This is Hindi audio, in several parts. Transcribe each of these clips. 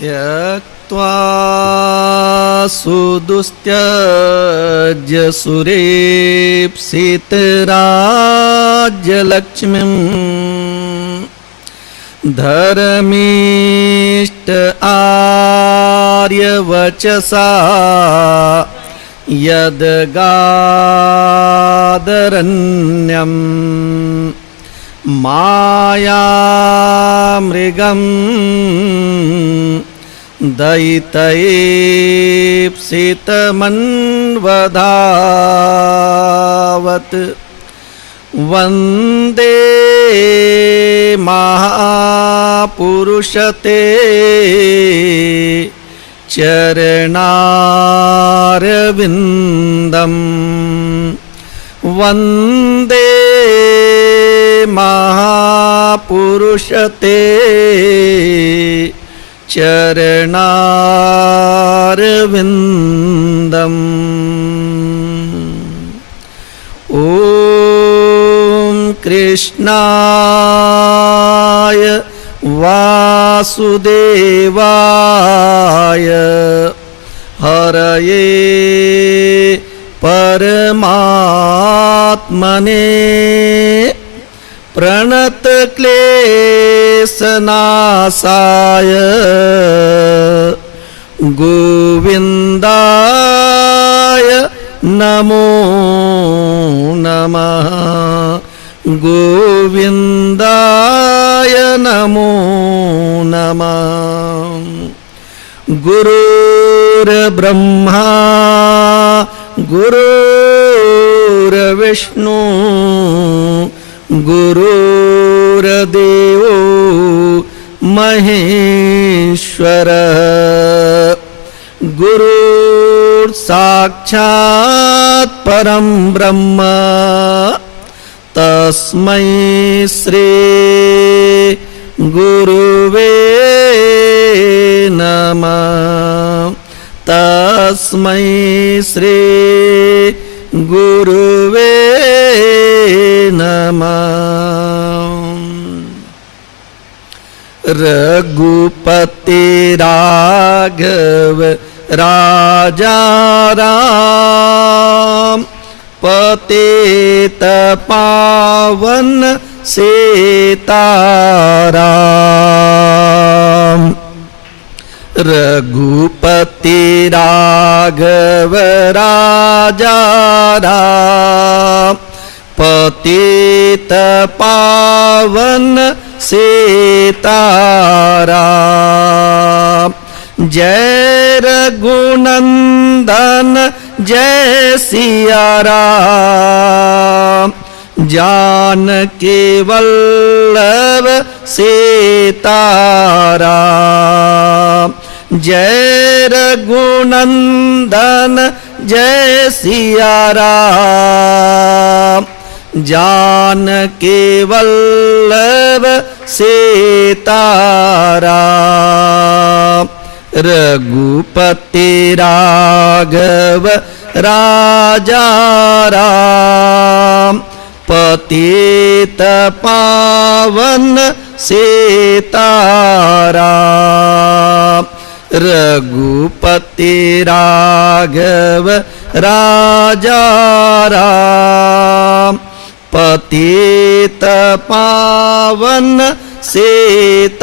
त्यक्त्वा सुदुस्त्यज्य सुरेप्सितराज्यलक्ष्मीं धर्मीष्ट आर्यवचसा यद्गादरण्यं मायामृगं दयितैप्सितमन्वधावत् वन्दे महापुरुषते चरणारविन्दं वन्दे महापुरुषते चरणारविन्दम्। ॐ कृष्णाय वासुदेवाय हरये परमात्मने प्रणतक्लेशनाशाय गोविन्दाय नमो नमः गोविन्दाय नमो नमः। गुरुर्ब्रह्मा गुरुर्विष्णु गुरुर्देवो महेश्वरः गुरुर्साक्षात् परं ब्रह्म तस्मै श्री गुरुवे नमः तस्मै श्री गुरुवे नमः। रघुपति राघव राजा राम पतित पावन सीताराम। रघुपति राघव राजा राम पतित पावन सीताराम। जय रघुनंदन जय सिया राम जानकी वल्लभ सीताराम। जय रघुनंदन जय सिया राम जानकी वल्लभ सीताराम। रघुपति राघव राजा राम पतित पावन सीताराम। रघुपति राघव राजा राम पतित पावन सीताराम।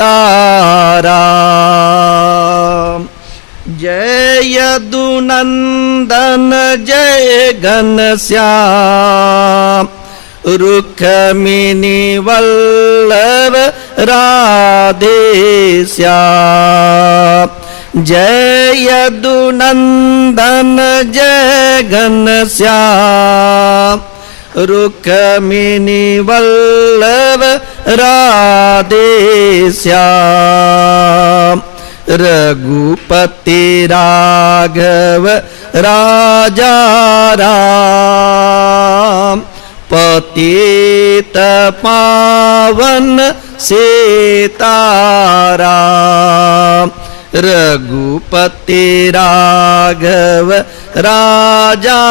जय यदुनंदन जय घनश्याम रुक्मिणी वल्लभ राधे श्याम। जय यदुनंदन जय घनश्याम रुक्मिणी वल्लभ राधे श्याम। रघुपति राघव राजा राम पतित पावन सीताराम। रघुपति राघव राजा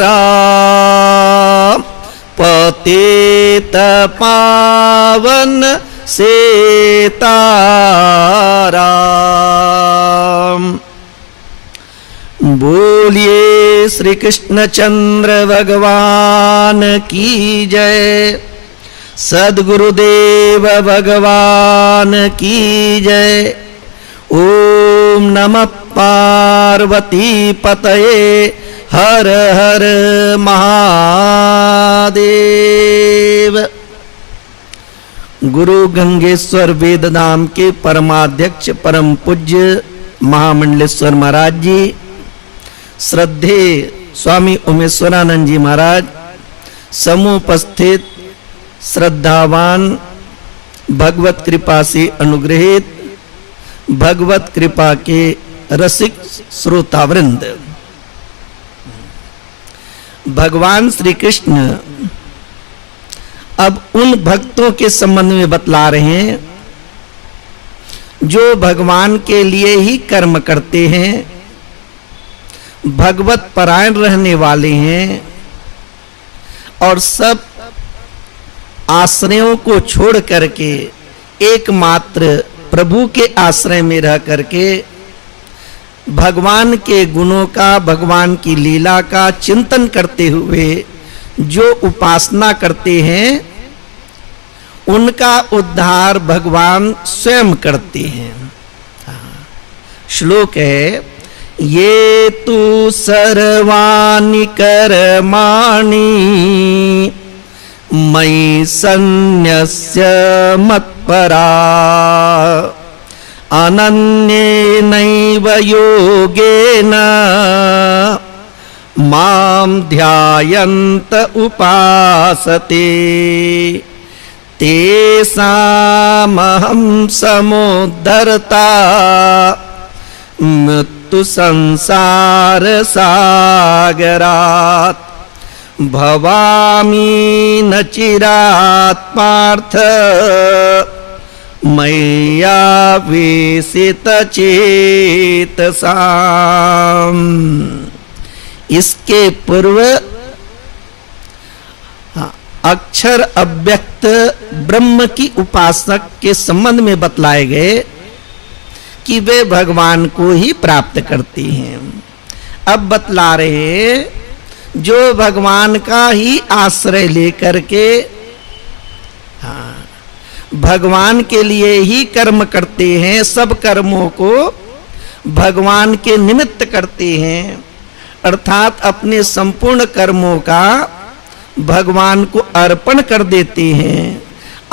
राम पतित पावन सीताराम। बोलिए श्री कृष्णचंद्र भगवान की जय, सद्गुरुदेव भगवान की जय। ओम नमः पार्वती पतये, हर हर महादेव। गुरु गंगेश्वर वेदधाम के परमाध्यक्ष परम पूज्य महामंडलेश्वर महाराज जी, श्रद्धेय स्वामी उमेश्वरानंद जी महाराज, समूह उपस्थित श्रद्धावान भगवत कृपा से अनुग्रहित भगवत कृपा के रसिक श्रोतावृंद, भगवान श्री कृष्ण अब उन भक्तों के संबंध में बतला रहे हैं जो भगवान के लिए ही कर्म करते हैं, भगवत परायण रहने वाले हैं और सब आश्रयों को छोड़ करके एकमात्र प्रभु के आश्रय में रह करके भगवान के गुणों का, भगवान की लीला का चिंतन करते हुए जो उपासना करते हैं उनका उद्धार भगवान स्वयं करते हैं। श्लोक है, ये तु सर्वाणि कर्माणि मयि सन्न्यस्य मत्परा, अनन्येनैव योगेन मां ध्यायन्त उपासते, तेषामहं समुद्धर्ता मृत्यु संसार सागरात्, भवामि न चिरात् पार्थ मय्यावेशितचेतसाम्। इसके पूर्व अक्षर अव्यक्त ब्रह्म की उपासक के संबंध में बतलाए गए कि वे भगवान को ही प्राप्त करते हैं। अब बतला रहे जो भगवान का ही आश्रय लेकर के भगवान के लिए ही कर्म करते हैं, सब कर्मों को भगवान के निमित्त करते हैं, अर्थात अपने संपूर्ण कर्मों का भगवान को अर्पण कर देते हैं,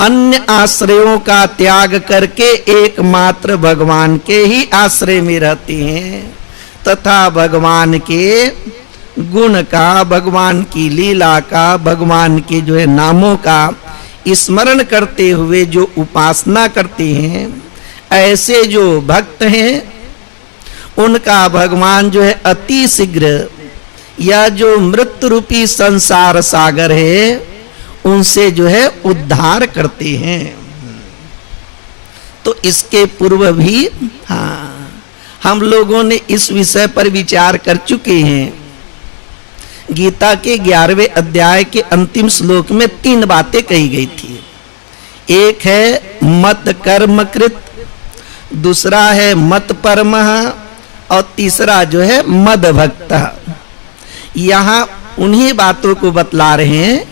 अन्य आश्रयों का त्याग करके एकमात्र भगवान के ही आश्रय में रहते हैं तथा भगवान के गुण का, भगवान की लीला का, भगवान के जो है नामों का स्मरण करते हुए जो उपासना करते हैं, ऐसे जो भक्त हैं उनका भगवान जो है अति शीघ्र या जो मृत्यु रूपी संसार सागर है उनसे जो है उद्धार करते हैं। तो इसके पूर्व भी हम लोगों ने इस विषय पर विचार कर चुके हैं। गीता के 11वें अध्याय के अंतिम श्लोक में 3 बातें कही गई थी। एक है मत कर्म कृत, दूसरा है मत परमः और तीसरा जो है मद भक्तः। यहाँ उन्हीं बातों को बतला रहे हैं।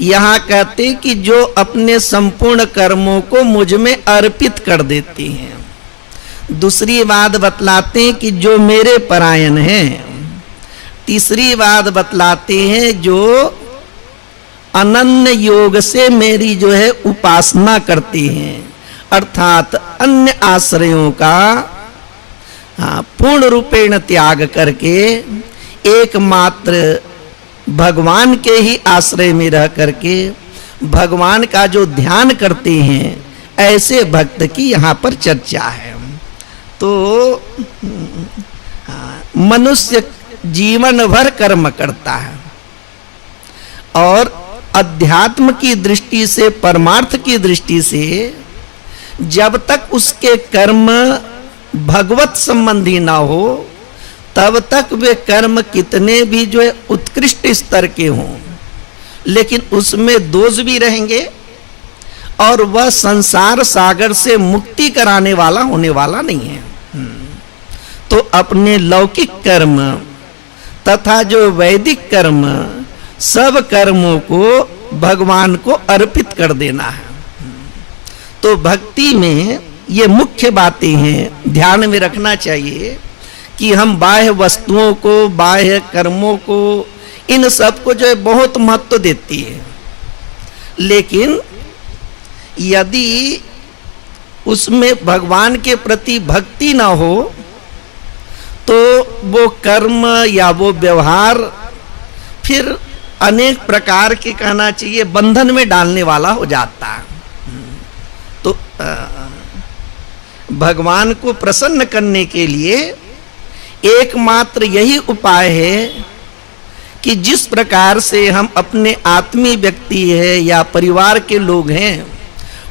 यहाँ कहते कि जो अपने संपूर्ण कर्मों को मुझ में अर्पित कर देते हैं। दूसरी बात बतलाते हैं कि जो मेरे परायण हैं। तीसरी बात बतलाते हैं जो अनन्य योग से मेरी जो है उपासना करते हैं, अर्थात अन्य आश्रयों का पूर्ण रूपेण त्याग करके एकमात्र भगवान के ही आश्रय में रह करके भगवान का जो ध्यान करते हैं, ऐसे भक्त की यहाँ पर चर्चा है। तो मनुष्य जीवन भर कर्म करता है और अध्यात्म की दृष्टि से, परमार्थ की दृष्टि से जब तक उसके कर्म भगवत संबंधी ना हो तब तक वे कर्म कितने भी जो है उत्कृष्ट स्तर के हों, लेकिन उसमें दोष भी रहेंगे और वह संसार सागर से मुक्ति कराने वाला होने वाला नहीं है। तो अपने लौकिक कर्म तथा जो वैदिक कर्म, सब कर्मों को भगवान को अर्पित कर देना है। तो भक्ति में ये मुख्य बातें हैं, ध्यान में रखना चाहिए कि हम बाह्य वस्तुओं को, बाह्य कर्मों को, इन सब को जो है बहुत महत्व देती है, लेकिन यदि उसमें भगवान के प्रति भक्ति ना हो तो वो कर्म या वो व्यवहार फिर अनेक प्रकार के, कहना चाहिए, बंधन में डालने वाला हो जाता है। तो भगवान को प्रसन्न करने के लिए एकमात्र यही उपाय है कि जिस प्रकार से हम अपने आत्मीय व्यक्ति है या परिवार के लोग हैं,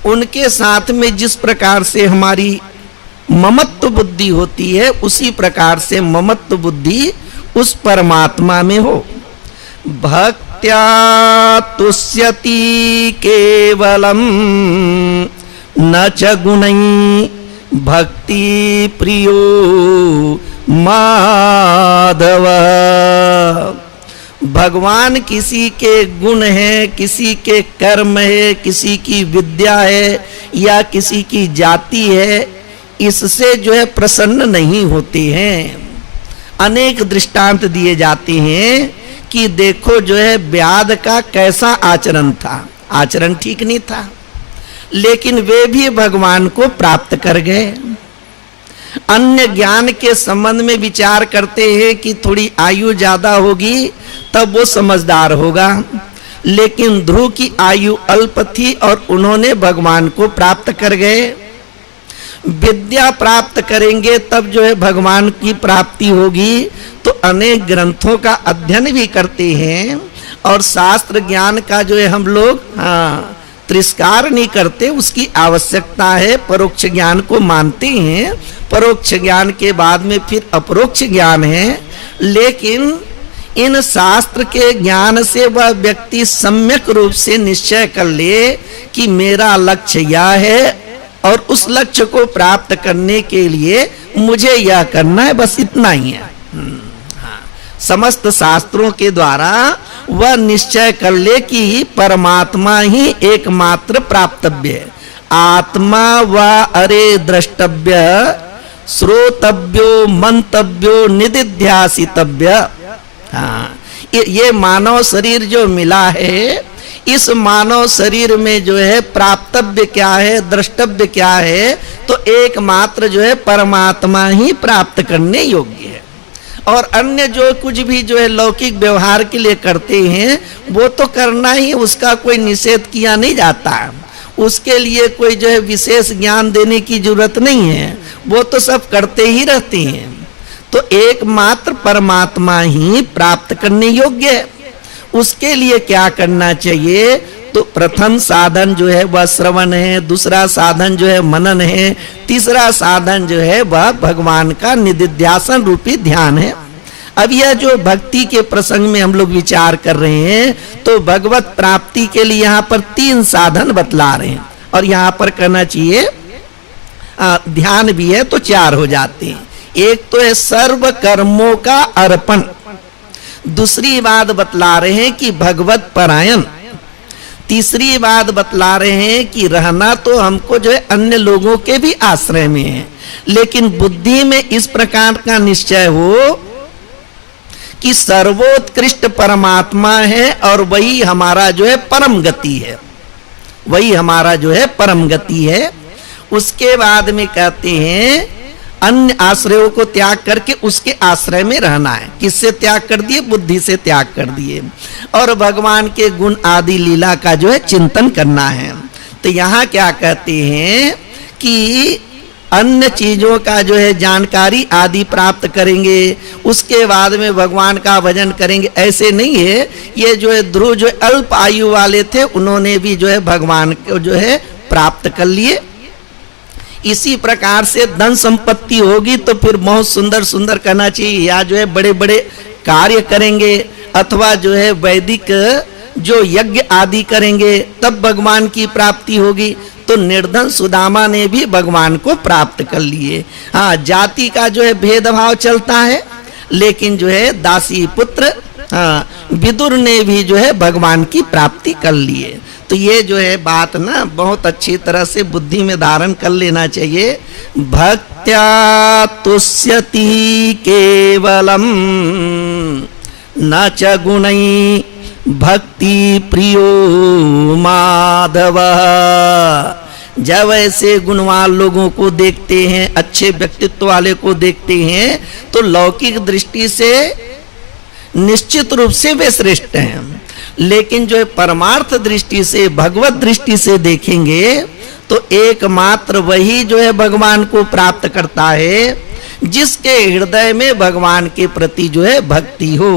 उनके साथ में जिस प्रकार से हमारी ममत्व बुद्धि होती है, उसी प्रकार से ममत्व बुद्धि उस परमात्मा में हो। भक्त्या तुष्यति केवलम न च गुणै भक्ति प्रियो माधव। भगवान किसी के गुण है, किसी के कर्म है, किसी की विद्या है या किसी की जाति है, इससे जो है प्रसन्न नहीं होते हैं। अनेक दृष्टांत दिए जाते हैं कि देखो जो है व्याध का कैसा आचरण था, आचरण ठीक नहीं था, लेकिन वे भी भगवान को प्राप्त कर गए। अन्य ज्ञान के संबंध में विचार करते हैं कि थोड़ी आयु ज्यादा होगी तब वो समझदार होगा, लेकिन ध्रुव की आयु अल्प थी और उन्होंने भगवान को प्राप्त कर गए। विद्या प्राप्त करेंगे तब जो है भगवान की प्राप्ति होगी, तो अनेक ग्रंथों का अध्ययन भी करते हैं और शास्त्र ज्ञान का जो है हम लोग तिरस्कार नहीं करते, उसकी आवश्यकता है, परोक्ष ज्ञान को मानते हैं। परोक्ष ज्ञान के बाद में फिर अपरोक्ष ज्ञान है, लेकिन इन शास्त्र के ज्ञान से वह व्यक्ति सम्यक रूप से निश्चय कर ले कि मेरा लक्ष्य यह है और उस लक्ष्य को प्राप्त करने के लिए मुझे यह करना है, बस इतना ही है। समस्त शास्त्रों के द्वारा वह निश्चय कर ले कि परमात्मा ही एकमात्र प्राप्तव्य है। आत्मा व अरे द्रष्टव्य, श्रोतव्यो, मंतव्यो, निदिध्यासितव्य। ये मानव शरीर जो मिला है, इस मानव शरीर में जो है प्राप्तव्य क्या है, द्रष्टव्य क्या है, तो एकमात्र जो है परमात्मा ही प्राप्त करने योग्य है। और अन्य जो कुछ भी जो है लौकिक व्यवहार के लिए करते हैं, वो तो करना ही, उसका कोई निषेध किया नहीं जाता, उसके लिए कोई जो है विशेष ज्ञान देने की जरूरत नहीं है, वो तो सब करते ही रहते हैं। तो एकमात्र परमात्मा ही प्राप्त करने योग्य है। उसके लिए क्या करना चाहिए, तो प्रथम साधन जो है वह श्रवण है, दूसरा साधन जो है मनन है, तीसरा साधन जो है वह भगवान का निदिध्यासन रूपी ध्यान है। अब यह जो भक्ति के प्रसंग में हम लोग विचार कर रहे हैं, तो भगवत प्राप्ति के लिए यहाँ पर 3 साधन बतला रहे हैं, और यहाँ पर कहना चाहिए ध्यान भी है तो 4 हो जाते हैं। एक तो है सर्व कर्मों का अर्पण, दूसरी बात बतला रहे हैं कि भगवत परायण, तीसरी बात बतला रहे हैं कि रहना तो हमको जो है अन्य लोगों के भी आश्रय में है, लेकिन बुद्धि में इस प्रकार का निश्चय हो कि सर्वोत्कृष्ट परमात्मा है और वही हमारा जो है परम गति है, वही हमारा जो है परम गति है। उसके बाद में कहते हैं अन्य आश्रयों को त्याग करके उसके आश्रय में रहना है। किससे त्याग कर दिए, बुद्धि से त्याग कर दिए, और भगवान के गुण आदि लीला का जो है चिंतन करना है। तो यहाँ क्या कहते हैं कि अन्य चीजों का जो है जानकारी आदि प्राप्त करेंगे, उसके बाद में भगवान का भजन करेंगे, ऐसे नहीं है। ये जो है ध्रुव जो अल्प आयु वाले थे, उन्होंने भी जो है भगवान को जो है प्राप्त कर लिए। इसी प्रकार से धन संपत्ति होगी तो फिर बहुत सुंदर सुंदर कहना चाहिए, या जो है बड़े बड़े कार्य करेंगे, अथवा जो है वैदिक जो यज्ञ आदि करेंगे, तब भगवान की प्राप्ति होगी। तो निर्धन सुदामा ने भी भगवान को प्राप्त कर लिए। हाँ, जाति का जो है भेदभाव चलता है, लेकिन जो है दासी पुत्र विदुर ने भी जो है भगवान की प्राप्ति कर लिए। तो ये जो है बात ना बहुत अच्छी तरह से बुद्धि में धारण कर लेना चाहिए। भक्त्या तुष्यति केवलम न च गुणै भक्ति प्रियो माधव। जब ऐसे गुणवान लोगों को देखते हैं, अच्छे व्यक्तित्व वाले को देखते हैं, तो लौकिक दृष्टि से निश्चित रूप से वे श्रेष्ठ हैं, लेकिन जो है परमार्थ दृष्टि से, भगवत दृष्टि से देखेंगे तो एकमात्र वही जो है भगवान को प्राप्त करता है जिसके हृदय में भगवान के प्रति जो है भक्ति हो।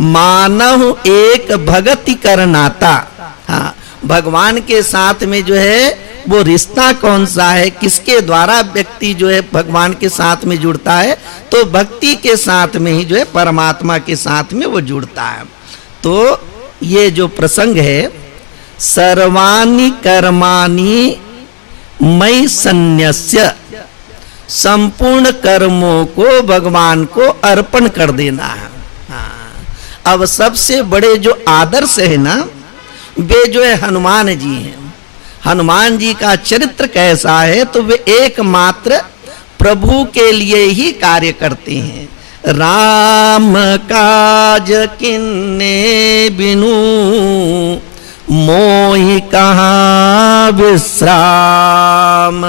मानव एक भगति करनाता। हाँ, भगवान के साथ में जो है वो रिश्ता कौन सा है, किसके द्वारा व्यक्ति जो है भगवान के साथ में जुड़ता है, तो भक्ति के साथ में ही जो है परमात्मा के साथ में वो जुड़ता है। तो ये जो प्रसंग है, सर्वाणि कर्माणि मयि सन्न्यस्य, संपूर्ण कर्मों को भगवान को अर्पण कर देना है। हाँ, अब सबसे बड़े जो आदर्श है ना, वे जो है हनुमान जी हैं। हनुमान जी का चरित्र कैसा है, तो वे एकमात्र प्रभु के लिए ही कार्य करते हैं। राम काज किन्ने बिनु मोहि कहाँ विश्राम।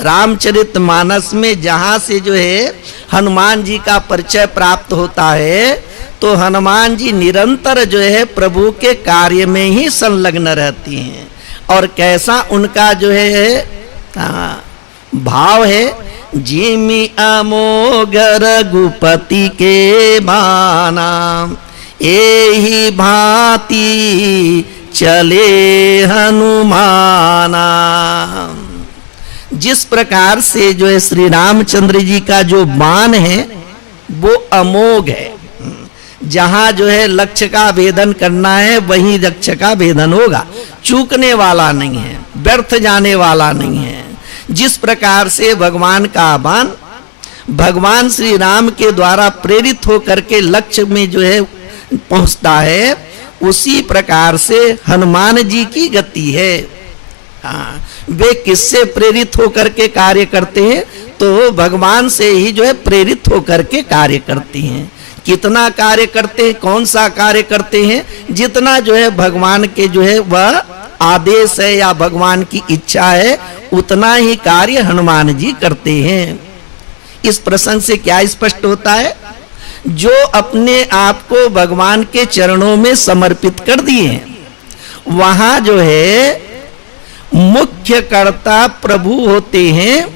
रामचरितमानस में जहां से जो है हनुमान जी का परिचय प्राप्त होता है, तो हनुमान जी निरंतर जो है प्रभु के कार्य में ही संलग्न रहती हैं। और कैसा उनका जो है भाव है, जिमि अमोघ रघुपति के माना, एहि भांति चले हनुमाना। जिस प्रकार से जो है श्री रामचंद्र जी का जो बाण है वो अमोघ है, जहां जो है लक्ष्य का भेदन करना है वहीं लक्ष्य का भेदन होगा, चूकने वाला नहीं है, व्यर्थ जाने वाला नहीं है। जिस प्रकार से भगवान का बाण भगवान श्री राम के द्वारा प्रेरित होकर के लक्ष्य में जो है पहुंचता है, उसी प्रकार से हनुमान जी की गति है। हाँ, वे किससे प्रेरित होकर के कार्य करते हैं, तो भगवान से ही जो है प्रेरित होकर के कार्य करते हैं। कितना कार्य करते हैं, कौन सा कार्य करते हैं, जितना जो है भगवान के जो है वह आदेश है या भगवान की इच्छा है, उतना ही कार्य हनुमान जी करते हैं। इस प्रसंग से क्या स्पष्ट होता है, जो अपने आप को भगवान के चरणों में समर्पित कर दिए हैं, वहां जो है मुख्य कर्ता प्रभु होते हैं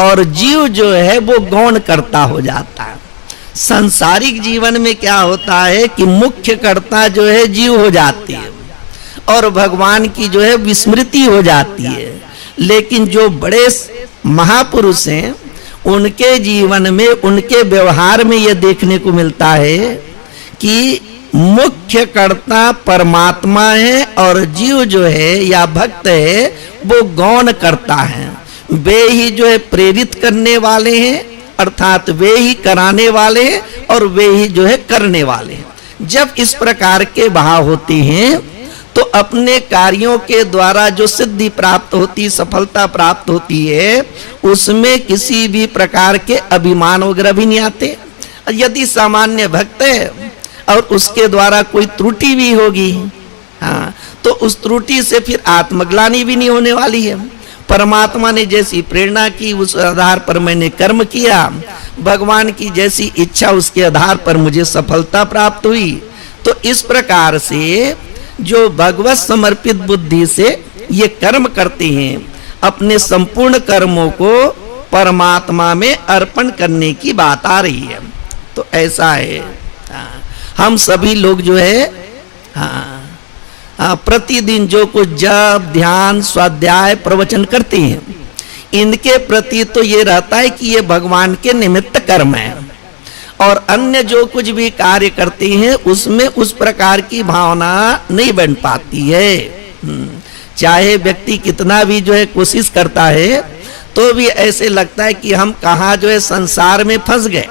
और जीव जो है वो गौण कर्ता हो जाता है। सांसारिक जीवन में क्या होता है कि मुख्य कर्ता जो है जीव हो जाती है और भगवान की जो है विस्मृति हो जाती है। लेकिन जो बड़े महापुरुष हैं, उनके जीवन में, उनके व्यवहार में यह देखने को मिलता है कि मुख्य कर्ता परमात्मा है और जीव जो है या भक्त है वो गौण करता है। वे ही जो है प्रेरित करने वाले हैं, अर्थात वे ही कराने वाले हैं और वे ही जो है करने वाले हैं। जब इस प्रकार के भाव होते हैं तो अपने कार्यों के द्वारा जो सिद्धि प्राप्त होती, सफलता प्राप्त होती है, उसमें किसी भी प्रकार के अभिमान वगैरह भी नहीं आते। यदि सामान्य भक्त है और उसके द्वारा कोई त्रुटि भी होगी, हाँ, तो उस त्रुटि से फिर आत्मग्लानि भी नहीं होने वाली है। परमात्मा ने जैसी प्रेरणा की उस आधार पर मैंने कर्म किया, भगवान की जैसी इच्छा उसके आधार पर मुझे सफलता प्राप्त हुई। तो इस प्रकार से जो भगवत समर्पित बुद्धि से ये कर्म करते हैं, अपने संपूर्ण कर्मों को परमात्मा में अर्पण करने की बात आ रही है। तो ऐसा है, हम सभी लोग जो है प्रतिदिन जो कुछ जप, ध्यान, स्वाध्याय, प्रवचन करते हैं, इनके प्रति तो ये रहता है कि ये भगवान के निमित्त कर्म है, और अन्य जो कुछ भी कार्य करते हैं उसमें उस प्रकार की भावना नहीं बन पाती है। चाहे व्यक्ति कितना भी जो है कोशिश करता है तो भी ऐसे लगता है कि हम कहाँ जो है संसार में फंस गए।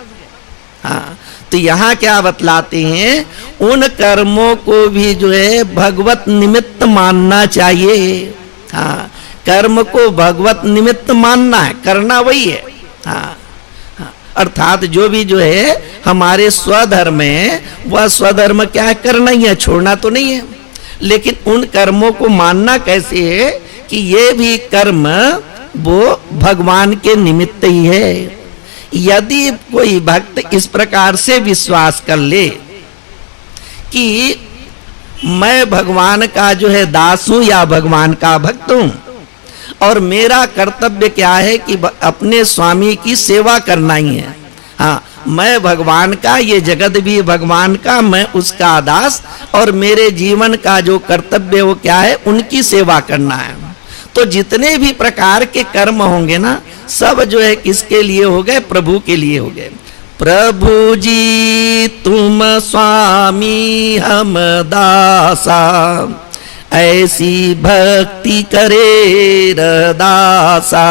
हाँ, तो यहाँ क्या बतलाते हैं, उन कर्मों को भी जो है भगवत निमित्त मानना चाहिए। हाँ, कर्म को भगवत निमित्त मानना है, करना वही है। हाँ, अर्थात जो भी जो है हमारे स्वधर्म है वह स्वधर्म क्या है, करना ही है, छोड़ना तो नहीं है। लेकिन उन कर्मों को मानना कैसे है कि ये भी कर्म वो भगवान के निमित्त ही है। यदि कोई भक्त इस प्रकार से विश्वास कर ले कि मैं भगवान का जो है दास हूं या भगवान का भक्त हूं और मेरा कर्तव्य क्या है कि अपने स्वामी की सेवा करना ही है। हाँ, मैं भगवान का, ये जगत भी भगवान का, मैं उसका दास, और मेरे जीवन का जो कर्तव्य वो क्या है, उनकी सेवा करना है। तो जितने भी प्रकार के कर्म होंगे ना, सब जो है किसके लिए हो गए, प्रभु के लिए हो गए। प्रभु जी तुम स्वामी हम दासा, ऐसी भक्ति करे दासा।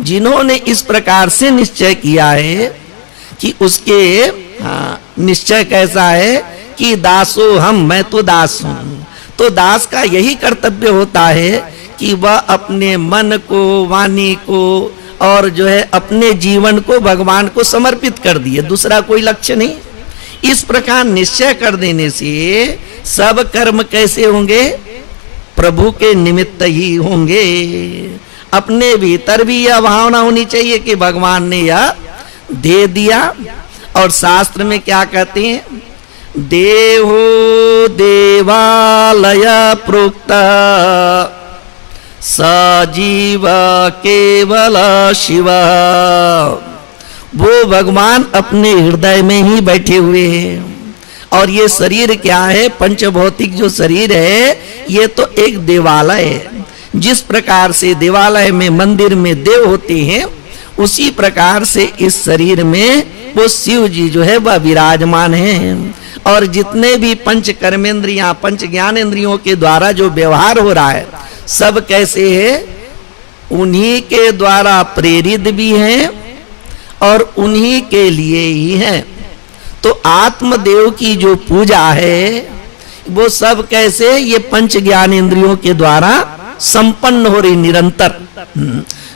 जिन्होंने इस प्रकार से निश्चय किया है कि उसके निश्चय कैसा है कि दासो हम, मैं तो दास हूं। तो दास का यही कर्तव्य होता है कि वह अपने मन को, वाणी को और जो है अपने जीवन को भगवान को समर्पित कर दिए, दूसरा कोई लक्ष्य नहीं। इस प्रकार निश्चय कर देने से सब कर्म कैसे होंगे, प्रभु के निमित्त ही होंगे। अपने भीतर भी यह भावना होनी चाहिए कि भगवान ने यह दे दिया। और शास्त्र में क्या कहते हैं, देहो देवालय प्रोक्त सजीव केवल शिव। वो भगवान अपने हृदय में ही बैठे हुए हैं। और ये शरीर क्या है, पंचभौतिक जो शरीर है, ये तो एक देवालय है। जिस प्रकार से देवालय में, मंदिर में देव होते हैं, उसी प्रकार से इस शरीर में वो शिव जी जो है वह विराजमान हैं। और जितने भी पंच कर्मेंद्रियां, पंच ज्ञानेंद्रियों के द्वारा जो व्यवहार हो रहा है, सब कैसे है, उन्हीं के द्वारा प्रेरित भी हैं और उन्हीं के लिए ही है। तो आत्मदेव की जो पूजा है वो सब कैसे, ये पंच ज्ञानेंद्रियों के द्वारा संपन्न हो रही निरंतर।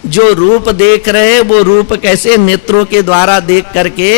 जो रूप देख रहे वो रूप कैसे, नेत्रों के द्वारा देख करके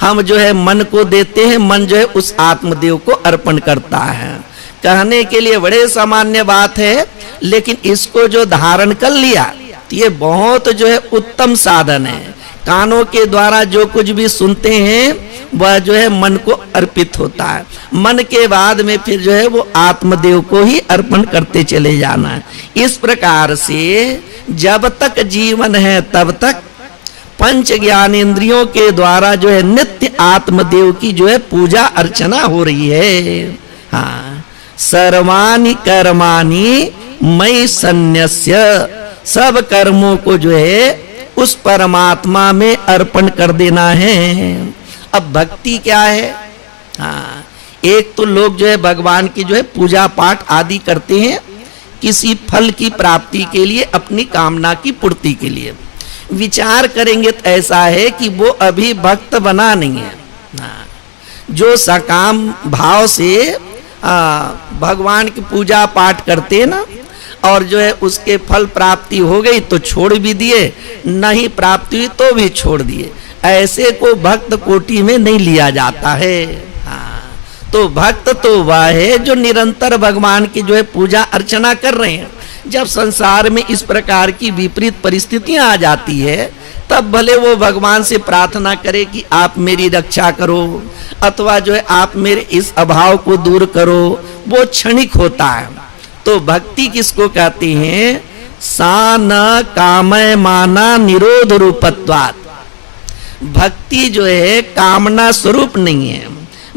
हम जो है मन को देते हैं, मन जो है उस आत्मदेव को अर्पण करता है। कहने के लिए बड़े सामान्य बात है, लेकिन इसको जो धारण कर लिया तो ये बहुत जो है उत्तम साधन है। कानों के द्वारा जो कुछ भी सुनते हैं वह जो है मन को अर्पित होता है। मन के बाद में फिर जो है वो आत्मदेव को ही अर्पण करते चले जाना है। इस प्रकार से जब तक जीवन है तब तक पंच ज्ञानेंद्रियों के द्वारा जो है नित्य आत्मदेव की जो है पूजा अर्चना हो रही है। हाँ, सर्वाणि कर्माणि मयि सन्न्यस्य, सब कर्मों को जो है उस परमात्मा में अर्पण कर देना है। अब भक्ति क्या है, हाँ, एक तो लोग जो है भगवान की जो है पूजा पाठ आदि करते हैं किसी फल की प्राप्ति के लिए, अपनी कामना की पूर्ति के लिए। विचार करेंगे तो ऐसा है कि वो अभी भक्त बना नहीं है। हाँ, जो सकाम भाव से भगवान की पूजा पाठ करते हैं ना, और जो है उसके फल प्राप्ति हो गई तो छोड़ भी दिए, नहीं प्राप्ति हुई तो भी छोड़ दिए, ऐसे को भक्त कोटि में नहीं लिया जाता है। हाँ, तो भक्त तो वह है जो निरंतर भगवान की जो है पूजा अर्चना कर रहे हैं। जब संसार में इस प्रकार की विपरीत परिस्थितियां आ जाती है, तब भले वो भगवान से प्रार्थना करे कि आप मेरी रक्षा करो, अथवा जो है आप मेरे इस अभाव को दूर करो, वो क्षणिक होता है। तो भक्ति किसको कहते हैं, सा न कामय माना निरोध रूपत्वात्। भक्ति जो है कामना स्वरूप नहीं है,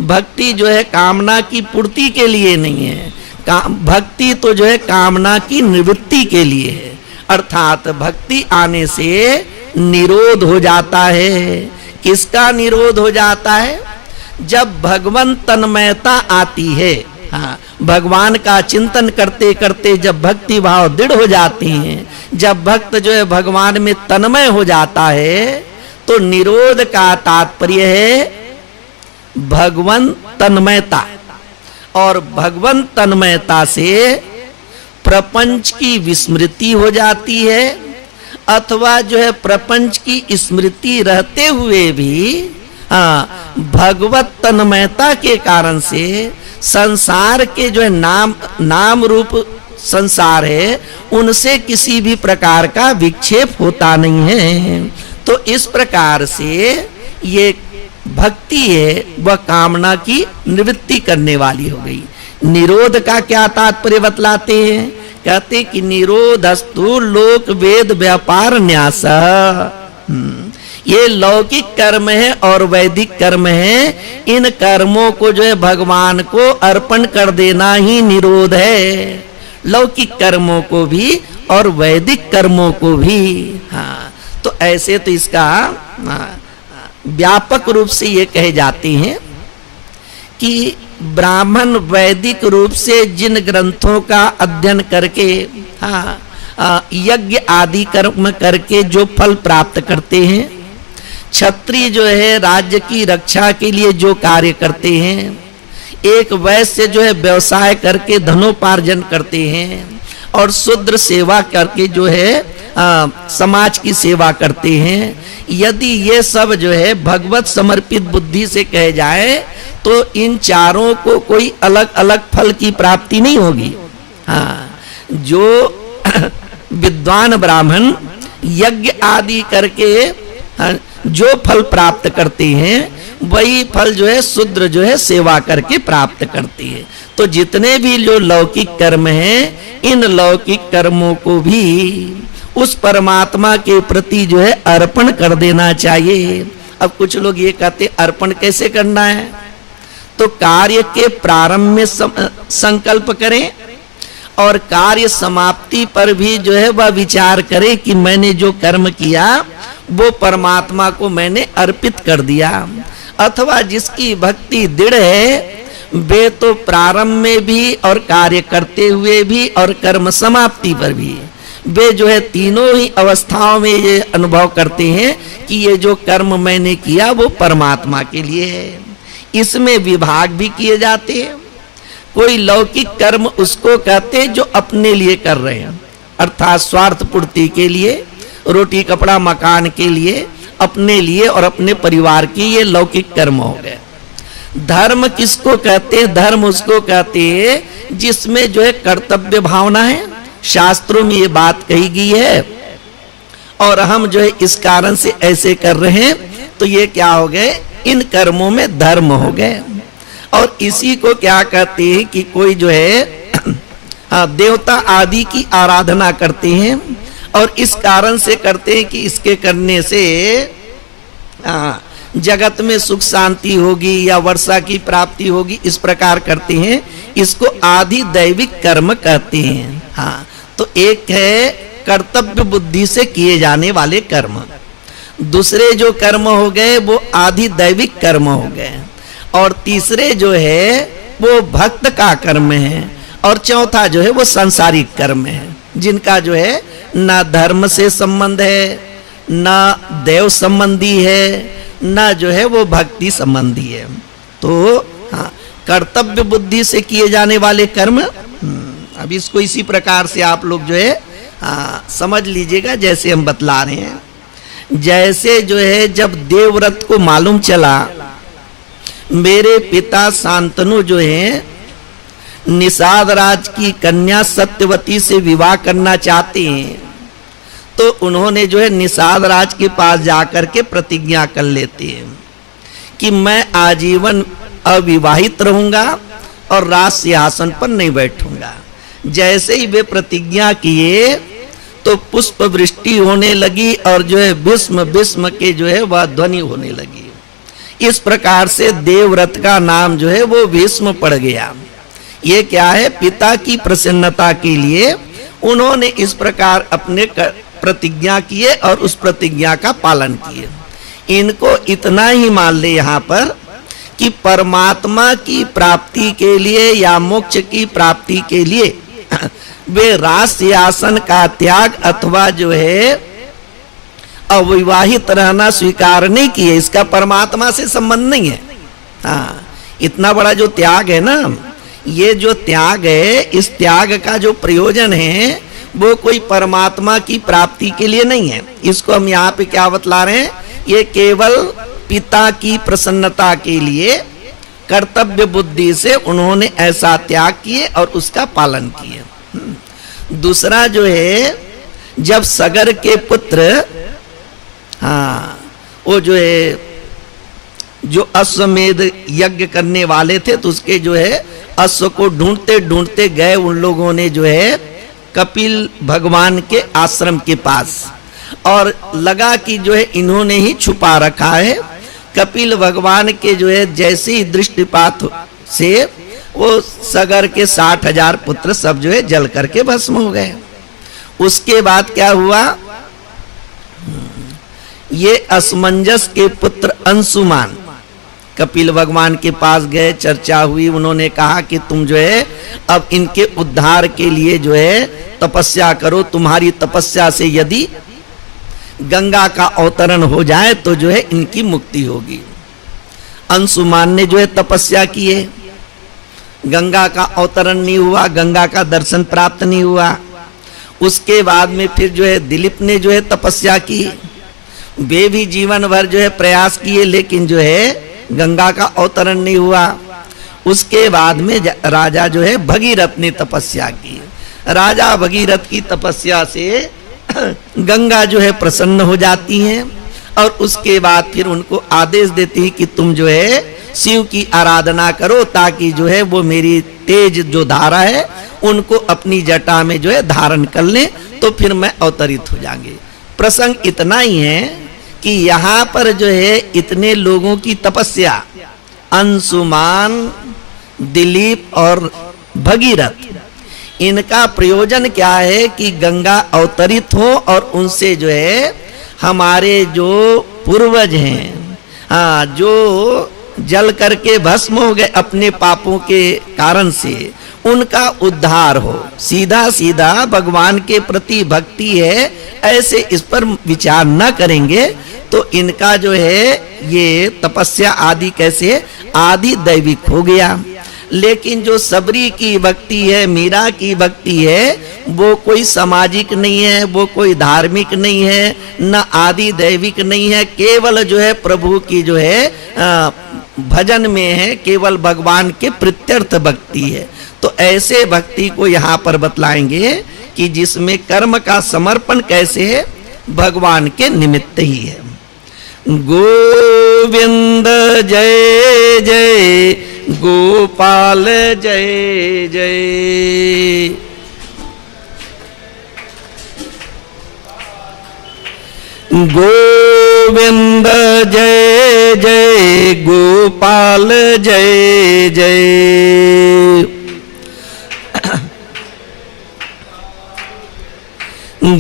भक्ति जो है कामना की पूर्ति के लिए नहीं है, भक्ति तो जो है कामना की निवृत्ति के लिए है। अर्थात भक्ति आने से निरोध हो जाता है। किसका निरोध हो जाता है, जब भगवंत तन्मयता आती है हाँ, भगवान का चिंतन करते करते जब भक्ति भाव दृढ़ हो जाती हैं, जब भक्त जो है भगवान में तन्मय हो जाता है, तो निरोध का तात्पर्य है भगवन तन्मयता। और भगवन तन्मयता से प्रपंच की विस्मृति हो जाती है, अथवा जो है प्रपंच की स्मृति रहते हुए भी भगवत तन्मयता के कारण से संसार के जो है नाम रूप संसार है, उनसे किसी भी प्रकार का विक्षेप होता नहीं है। तो इस प्रकार से ये भक्ति है वह कामना की निवृत्ति करने वाली हो गई। निरोध का क्या तात्पर्य बतलाते हैं? कहते कि निरोधस्तु लोक वेद व्यापार न्यास। ये लौकिक कर्म है और वैदिक कर्म है, इन कर्मों को जो है भगवान को अर्पण कर देना ही निरोध है, लौकिक कर्मों को भी और वैदिक कर्मों को भी। हाँ, तो ऐसे तो इसका व्यापक रूप से ये कहे जाते हैं कि ब्राह्मण वैदिक रूप से जिन ग्रंथों का अध्ययन करके यज्ञ आदि कर्म करके जो फल प्राप्त करते हैं, क्षत्रिय जो है राज्य की रक्षा के लिए जो कार्य करते हैं, एक वैश्य जो है व्यवसाय करके धनोपार्जन करते हैं, और शूद्र सेवा करके जो है समाज की सेवा करते हैं, यदि ये सब जो है भगवत समर्पित बुद्धि से कहे जाए तो इन चारों को कोई अलग अलग फल की प्राप्ति नहीं होगी। हाँ, जो विद्वान ब्राह्मण यज्ञ आदि करके जो फल प्राप्त करते हैं, वही फल जो है शूद्र जो है सेवा करके प्राप्त करती है। तो जितने भी जो लौकिक कर्म हैं, इन लौकिक कर्मों को भी उस परमात्मा के प्रति जो है अर्पण कर देना चाहिए। अब कुछ लोग ये कहते अर्पण कैसे करना है? तो कार्य के प्रारंभ में संकल्प करें और कार्य समाप्ति पर भी जो है वह विचार करें कि मैंने जो कर्म किया वो परमात्मा को मैंने अर्पित कर दिया। अथवा जिसकी भक्ति दृढ़ है, वे तो प्रारंभ में भी और कार्य करते हुए भी और कर्म समाप्ति पर भी वे जो है तीनों ही अवस्थाओं में ये अनुभव करते हैं कि ये जो कर्म मैंने किया वो परमात्मा के लिए है। इसमें विभाग भी किए जाते हैं। कोई लौकिक कर्म उसको कहते हैं जो अपने लिए कर रहे हैं, अर्थात स्वार्थ पूर्ति के लिए, रोटी कपड़ा मकान के लिए, अपने लिए और अपने परिवार के, ये लौकिक कर्म हो गए। धर्म किसको कहते हैं? धर्म उसको कहते हैं जिसमें जो है कर्तव्य भावना है, शास्त्रों में ये बात कही गई है और हम जो है इस कारण से ऐसे कर रहे हैं, तो ये क्या हो गए? इन कर्मों में धर्म हो गए। और इसी को क्या कहते हैं कि कोई जो है देवता आदि की आराधना करते हैं और इस कारण से करते हैं कि इसके करने से जगत में सुख शांति होगी या वर्षा की प्राप्ति होगी, इस प्रकार करते हैं। इसको आदि दैविक कर्म कहते हैं। हाँ, तो एक है कर्तव्य बुद्धि से किए जाने वाले कर्म, दूसरे जो कर्म हो गए वो आदि दैविक कर्म हो गए, और तीसरे जो है वो भक्त का कर्म है, और चौथा जो है वो सांसारिक कर्म है, जिनका जो है ना धर्म से संबंध है, ना देव संबंधी है, ना जो है वो भक्ति संबंधी है। तो हाँ, कर्तव्य बुद्धि से किए जाने वाले कर्म, अब इसको इसी प्रकार से आप लोग जो है समझ लीजिएगा जैसे हम बतला रहे हैं। जैसे जो है जब देवव्रत को मालूम चला मेरे पिता शांतनु जो है निषाद राज की कन्या सत्यवती से विवाह करना चाहते हैं, तो उन्होंने जो है निषाद राज के पास जाकर के प्रतिज्ञा कर लेते हैं कि मैं आजीवन अविवाहित रहूंगा और राज सिंहासन पर नहीं बैठूंगा। जैसे ही वे प्रतिज्ञा किए तो पुष्प वृष्टि होने लगी और जो है भीष्म भीष्म के जो है वह ध्वनि होने लगी। इस प्रकार से देवव्रत का नाम जो है वो भीष्म पड़ गया। ये क्या है? पिता की प्रसन्नता के लिए उन्होंने इस प्रकार अपने प्रतिज्ञा किए और उस प्रतिज्ञा का पालन किए। इनको इतना ही मान ले यहाँ पर कि परमात्मा की प्राप्ति के लिए या मोक्ष की प्राप्ति के लिए वे राजसिंहासन का त्याग अथवा जो है अविवाहित रहना स्वीकार नहीं किए, इसका परमात्मा से संबंध नहीं है। हाँ, इतना बड़ा जो त्याग है ना, ये जो त्याग है, इस त्याग का जो प्रयोजन है वो कोई परमात्मा की प्राप्ति के लिए नहीं है। इसको हम यहाँ पे क्या बतला रहे हैं, ये केवल पिता की प्रसन्नता के लिए कर्तव्य बुद्धि से उन्होंने ऐसा त्याग किए और उसका पालन किए। दूसरा जो है, जब सगर के पुत्र, हाँ, वो जो है जो अश्वमेध यज्ञ करने वाले थे, तो उसके जो है अश्व को ढूंढते ढूंढते गए उन लोगों ने जो है कपिल भगवान के आश्रम के पास, और लगा कि जो है इन्होंने ही छुपा रखा है। कपिल भगवान के जो है जैसे ही दृष्टिपात से वो सगर के 60,000 पुत्र सब जो है जल करके भस्म हो गए। उसके बाद क्या हुआ, ये असमंजस के पुत्र अंशुमान कपिल भगवान के पास गए, चर्चा हुई, उन्होंने कहा कि तुम जो है अब इनके उद्धार के लिए जो है तपस्या करो, तुम्हारी तपस्या से यदि गंगा का अवतरण हो जाए तो जो है इनकी मुक्ति होगी। अंशुमान ने जो है तपस्या की है, गंगा का अवतरण नहीं हुआ, गंगा का दर्शन प्राप्त नहीं हुआ। उसके बाद में फिर जो है दिलीप ने जो है तपस्या की, वे भी जीवन भर जो है प्रयास किए, लेकिन जो है गंगा का अवतरण नहीं हुआ। उसके बाद में राजा जो है भगीरथ ने तपस्या की, राजा भगीरथ की तपस्या से गंगा जो है प्रसन्न हो जाती हैं, और उसके बाद फिर उनको आदेश देती है कि तुम जो है शिव की आराधना करो, ताकि जो है वो मेरी तेज जो धारा है उनको अपनी जटा में जो है धारण कर लें, तो फिर मैं अवतरित हो जाएंगे। प्रसंग इतना ही है कि यहाँ पर जो है इतने लोगों की तपस्या, अंशुमान, दिलीप और भगीरथ, इनका प्रयोजन क्या है कि गंगा अवतरित हो और उनसे जो है हमारे जो पूर्वज हैं, हाँ, जो जल करके भस्म हो गए अपने पापों के कारण से, उनका उद्धार हो। सीधा सीधा भगवान के प्रति भक्ति है, ऐसे इस पर विचार न करेंगे तो इनका जो है ये तपस्या आदि कैसे आदि दैविक हो गया। लेकिन जो सबरी की भक्ति है, मीरा की भक्ति है, वो कोई सामाजिक नहीं है, वो कोई धार्मिक नहीं है, न आदि दैविक नहीं है, केवल जो है प्रभु की जो है भजन में है, केवल भगवान के प्रत्यर्थ भक्ति है। तो ऐसे भक्ति को यहाँ पर बतलाएंगे कि जिसमें कर्म का समर्पण कैसे है, भगवान के निमित्त ही है। गोविंद जय जय, गोपाल जय जय, गोविंद जय जय, गोपाल जय जय,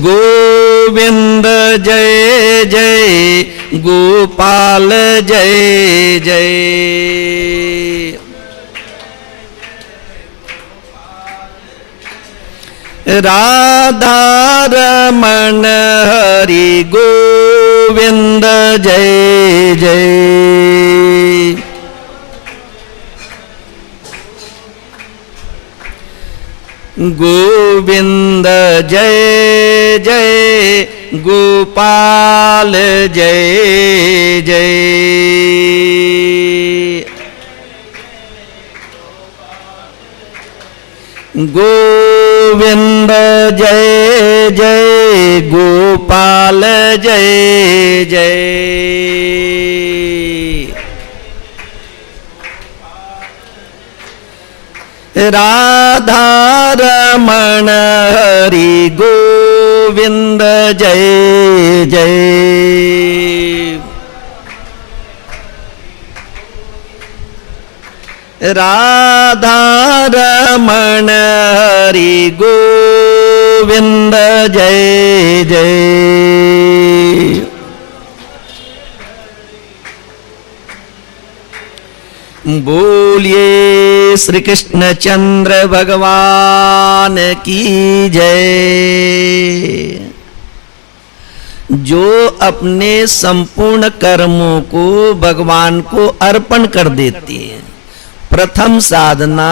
गोविंद जय जय, गोपाल जय जय, राधा रमण हरि गोविंद जय जय, गोविंद जय जय, गोपाल जय जय, गोविंद जय जय, गोपाल जय जय, राधा रमण हरि गोविंद जय जय, राधा रमण हरि गोविंद जय जय, बोलिए श्री कृष्ण चंद्र भगवान की जय। जो अपने संपूर्ण कर्मों को भगवान को अर्पण कर देते हैं, प्रथम साधना,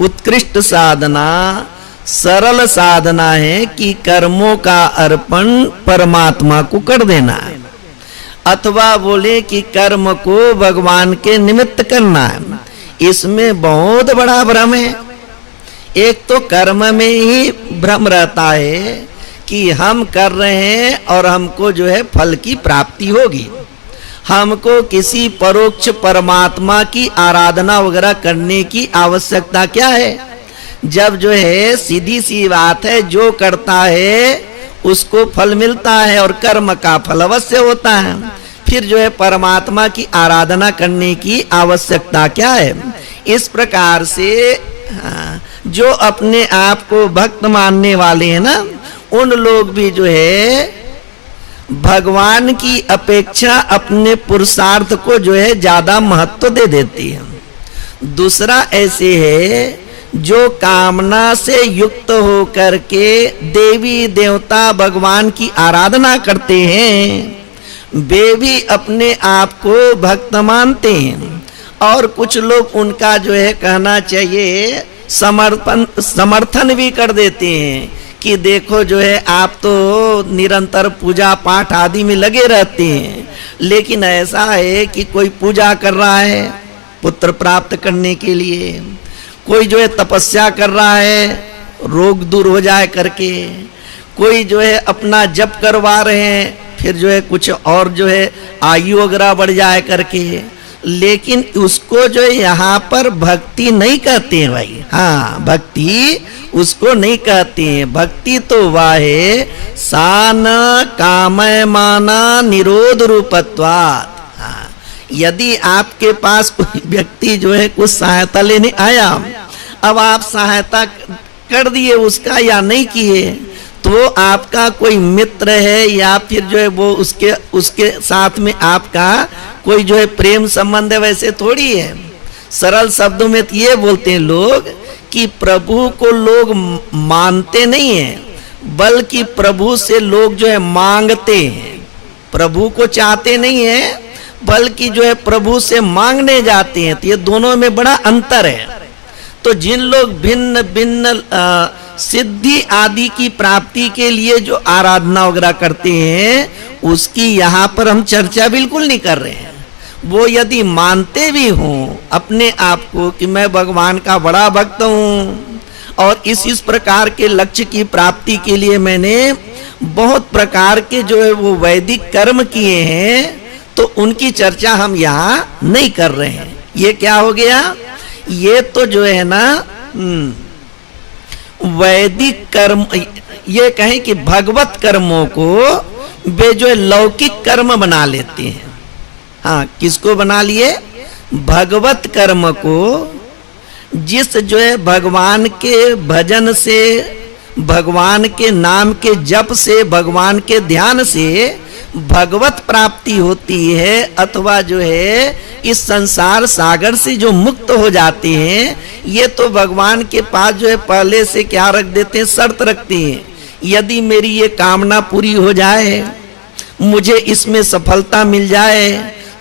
उत्कृष्ट साधना, सरल साधना है कि कर्मों का अर्पण परमात्मा को कर देना है, अथवा बोले कि कर्म को भगवान के निमित्त करना है। इसमें बहुत बड़ा भ्रम है। एक तो कर्म में ही भ्रम रहता है कि हम कर रहे हैं और हमको जो है फल की प्राप्ति होगी। हमको किसी परोक्ष परमात्मा की आराधना वगैरह करने की आवश्यकता क्या है, जब जो है सीधी सी बात है, जो करता है उसको फल मिलता है और कर्म का फल अवश्य होता है। फिर जो है परमात्मा की आराधना करने की आवश्यकता क्या है। इस प्रकार से जो अपने आप को भक्त मानने वाले हैं ना, उन लोग भी जो है भगवान की अपेक्षा अपने पुरुषार्थ को जो है ज्यादा महत्व दे देती है। दूसरा ऐसे है जो कामना से युक्त होकर के देवी देवता भगवान की आराधना करते हैं, वे भी अपने आप को भक्त मानते हैं। और कुछ लोग उनका जो है कहना चाहिए समर्थन भी कर देते हैं कि देखो जो है आप तो निरंतर पूजा पाठ आदि में लगे रहते हैं, लेकिन ऐसा है कि कोई पूजा कर रहा है पुत्र प्राप्त करने के लिए, कोई जो है तपस्या कर रहा है रोग दूर हो जाए करके, कोई जो है अपना जप करवा रहे हैं फिर जो है कुछ और जो है आयु वगैरह बढ़ जाए करके, लेकिन उसको जो है यहाँ पर भक्ति नहीं कहते हैं भाई। हाँ, भक्ति उसको नहीं कहते हैं। भक्ति तो वह है सान कामय माना निरोध रूपत्वात्। हाँ, यदि आपके पास कोई व्यक्ति जो है कुछ सहायता लेने आया, अब आप सहायता कर दिए उसका या नहीं किए, तो आपका कोई मित्र है या फिर जो है वो उसके साथ में आपका कोई जो है प्रेम संबंध है, वैसे थोड़ी है। सरल शब्दों में तो ये बोलते हैं लोग कि प्रभु को लोग मानते नहीं हैं, बल्कि प्रभु से लोग जो है मांगते हैं। प्रभु को चाहते नहीं है, बल्कि जो है प्रभु से मांगने जाते हैं। तो ये दोनों में बड़ा अंतर है। तो जिन लोग भिन्न भिन्न सिद्धि आदि की प्राप्ति के लिए जो आराधना वगैरह करते हैं, उसकी यहाँ पर हम चर्चा बिल्कुल नहीं कर रहे हैं। वो यदि मानते भी हों अपने आप को कि मैं भगवान का बड़ा भक्त हूँ और इस प्रकार के लक्ष्य की प्राप्ति के लिए मैंने बहुत प्रकार के जो है वो वैदिक कर्म किए हैं, तो उनकी चर्चा हम यहाँ नहीं कर रहे हैं। ये क्या हो गया, ये तो जो है ना वैदिक कर्म, ये कहें कि भगवत कर्मों को वे जो है लौकिक कर्म बना लेते हैं। हाँ, किसको बना लिए, भगवत कर्म को, जिस जो है भगवान के भजन से, भगवान के नाम के जप से, भगवान के ध्यान से भगवत प्राप्ति होती है, अथवा जो है इस संसार सागर से जो मुक्त हो जाते हैं, ये तो भगवान के पास जो है पहले से क्या रख देते हैं, शर्त रखते हैं, यदि मेरी ये कामना पूरी हो जाए, मुझे इसमें सफलता मिल जाए,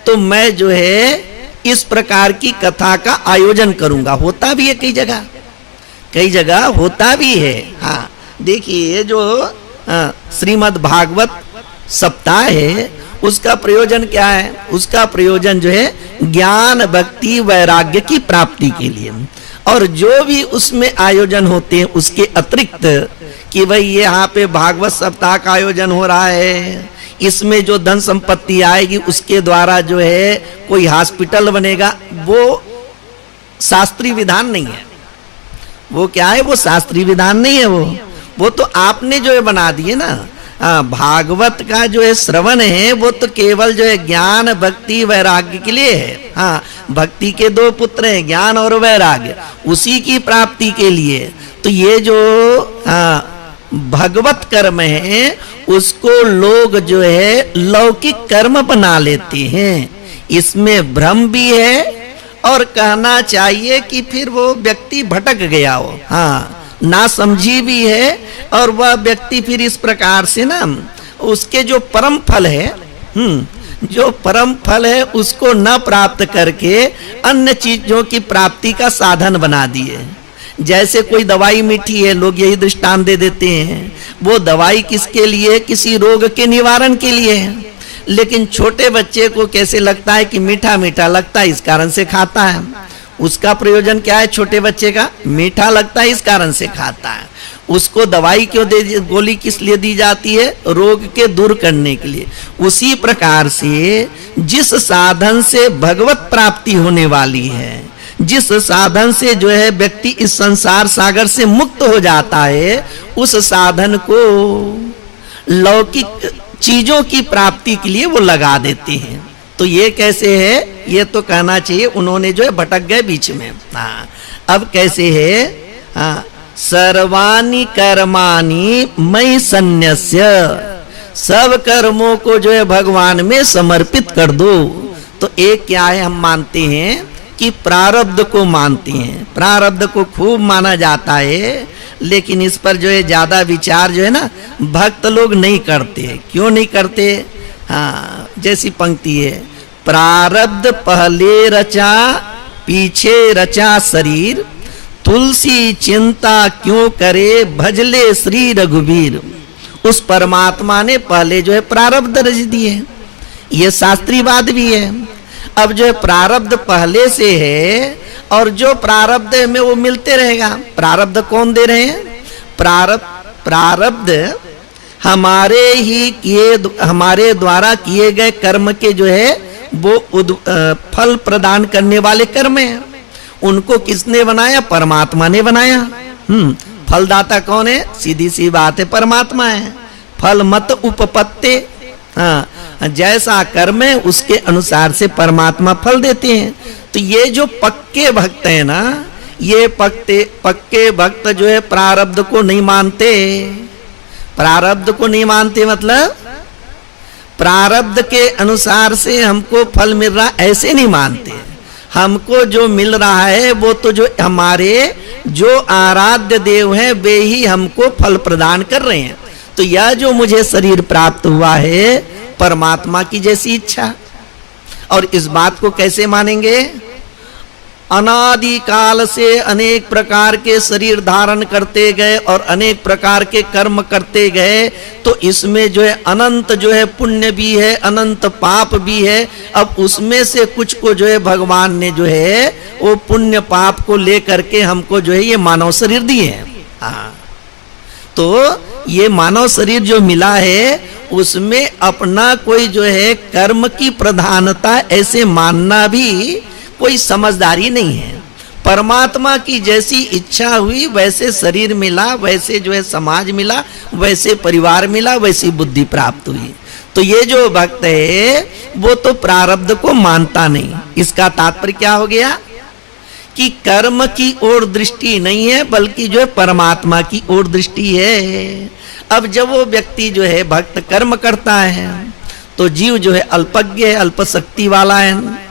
तो मैं जो है इस प्रकार की कथा का आयोजन करूंगा। होता भी है कई जगह होता भी है। हाँ, देखिए जो श्रीमद् भागवत सप्ताह है, उसका प्रयोजन क्या है, उसका प्रयोजन जो है ज्ञान भक्ति वैराग्य की प्राप्ति के लिए। और जो भी उसमें आयोजन होते हैं उसके अतिरिक्त कि भाई ये यहाँ पे भागवत सप्ताह का आयोजन हो रहा है, इसमें जो धन संपत्ति आएगी उसके द्वारा जो है कोई हॉस्पिटल बनेगा, वो शास्त्रीय विधान नहीं है। वो क्या है, वो शास्त्रीय विधान नहीं है। वो तो आपने जो है बना दिए ना। भागवत का जो है श्रवण है वो तो केवल जो है ज्ञान भक्ति वैराग्य के लिए है। हाँ, भक्ति के दो पुत्र हैं, ज्ञान और वैराग्य, उसी की प्राप्ति के लिए। तो ये जो भगवत कर्म है उसको लोग जो है लौकिक कर्म बना लेते हैं। इसमें भ्रम भी है और कहना चाहिए कि फिर वो व्यक्ति भटक गया हो, हाँ, ना समझी भी है, और वह व्यक्ति फिर इस प्रकार से ना उसके जो परम फल है, जो परम फल है उसको न प्राप्त करके अन्य चीजों की प्राप्ति का साधन बना दिए। जैसे कोई दवाई मीठी है, लोग यही दृष्टांत दे देते हैं, वो दवाई किसके लिए? किसी रोग के निवारण के लिए है। लेकिन छोटे बच्चे को कैसे लगता है कि मीठा मीठा लगता है, इस कारण से खाता है। उसका प्रयोजन क्या है? छोटे बच्चे का मीठा लगता है इस कारण से खाता है। उसको दवाई क्यों दे, गोली किस लिए दी जाती है? रोग के दूर करने के लिए। उसी प्रकार से जिस साधन से भगवत प्राप्ति होने वाली है, जिस साधन से जो है व्यक्ति इस संसार सागर से मुक्त हो जाता है, उस साधन को लौकिक चीजों की प्राप्ति के लिए वो लगा देते हैं। तो ये कैसे है? ये तो कहना चाहिए उन्होंने जो है भटक गए बीच में। हाँ, अब कैसे है? हाँ, सर्वाणि कर्माणि मयि सन्न्यस्य, सब कर्मों को जो है भगवान में समर्पित कर दो। तो एक क्या है, हम मानते हैं कि प्रारब्ध को मानते हैं, प्रारब्ध को खूब माना जाता है, लेकिन इस पर जो है ज्यादा विचार जो है ना भक्त लोग नहीं करते। क्यों नहीं करते? हाँ, जैसी पंक्ति है, प्रारब्ध पहले रचा पीछे रचा शरीर, तुलसी चिंता क्यों करे भजले श्री रघुवीर। उस परमात्मा ने पहले जो है प्रारब्ध रच दिए, ये शास्त्रीय बात भी है। अब जो है प्रारब्ध पहले से है और जो प्रारब्ध में वो मिलते रहेगा। प्रारब्ध कौन दे रहे हैं? प्रारब्ध हमारे द्वारा किए गए कर्म के जो है वो फल प्रदान करने वाले कर्म हैं। उनको किसने बनाया? परमात्मा ने बनाया। फलदाता कौन है? सीधी सी बात है, परमात्मा है। फल मत उपपत्ते, हाँ, जैसा कर्म है उसके अनुसार से परमात्मा फल देते हैं। तो ये जो पक्के भक्त हैं ना, ये पक्के भक्त जो है प्रारब्ध को नहीं मानते। प्रारब्ध को नहीं मानते मतलब प्रारब्ध के अनुसार से हमको फल मिल रहा ऐसे नहीं मानते। हमको जो मिल रहा है वो तो जो हमारे जो आराध्य देव हैं वे ही हमको फल प्रदान कर रहे हैं। तो यह जो मुझे शरीर प्राप्त हुआ है परमात्मा की जैसी इच्छा। और इस बात को कैसे मानेंगे? अनादि काल से अनेक प्रकार के शरीर धारण करते गए और अनेक प्रकार के कर्म करते गए, तो इसमें जो है अनंत जो है पुण्य भी है, अनंत पाप भी है। अब उसमें से कुछ को जो है भगवान ने जो है वो पुण्य पाप को लेकर के हमको जो है ये मानव शरीर दिए हैं। हाँ, तो ये मानव शरीर जो मिला है उसमें अपना कोई जो है कर्म की प्रधानता ऐसे मानना भी कोई समझदारी नहीं है। परमात्मा की जैसी इच्छा हुई वैसे शरीर मिला, वैसे जो है समाज मिला, वैसे परिवार मिला, वैसी बुद्धि प्राप्त हुई। तो ये जो भक्त है वो तो प्रारब्ध को मानता नहीं। इसका तात्पर्य क्या हो गया कि कर्म की ओर दृष्टि नहीं है बल्कि जो है परमात्मा की ओर दृष्टि है। अब जब वो व्यक्ति जो है भक्त कर्म करता है तो जीव जो है अल्पज्ञ है, अल्प शक्ति वाला है,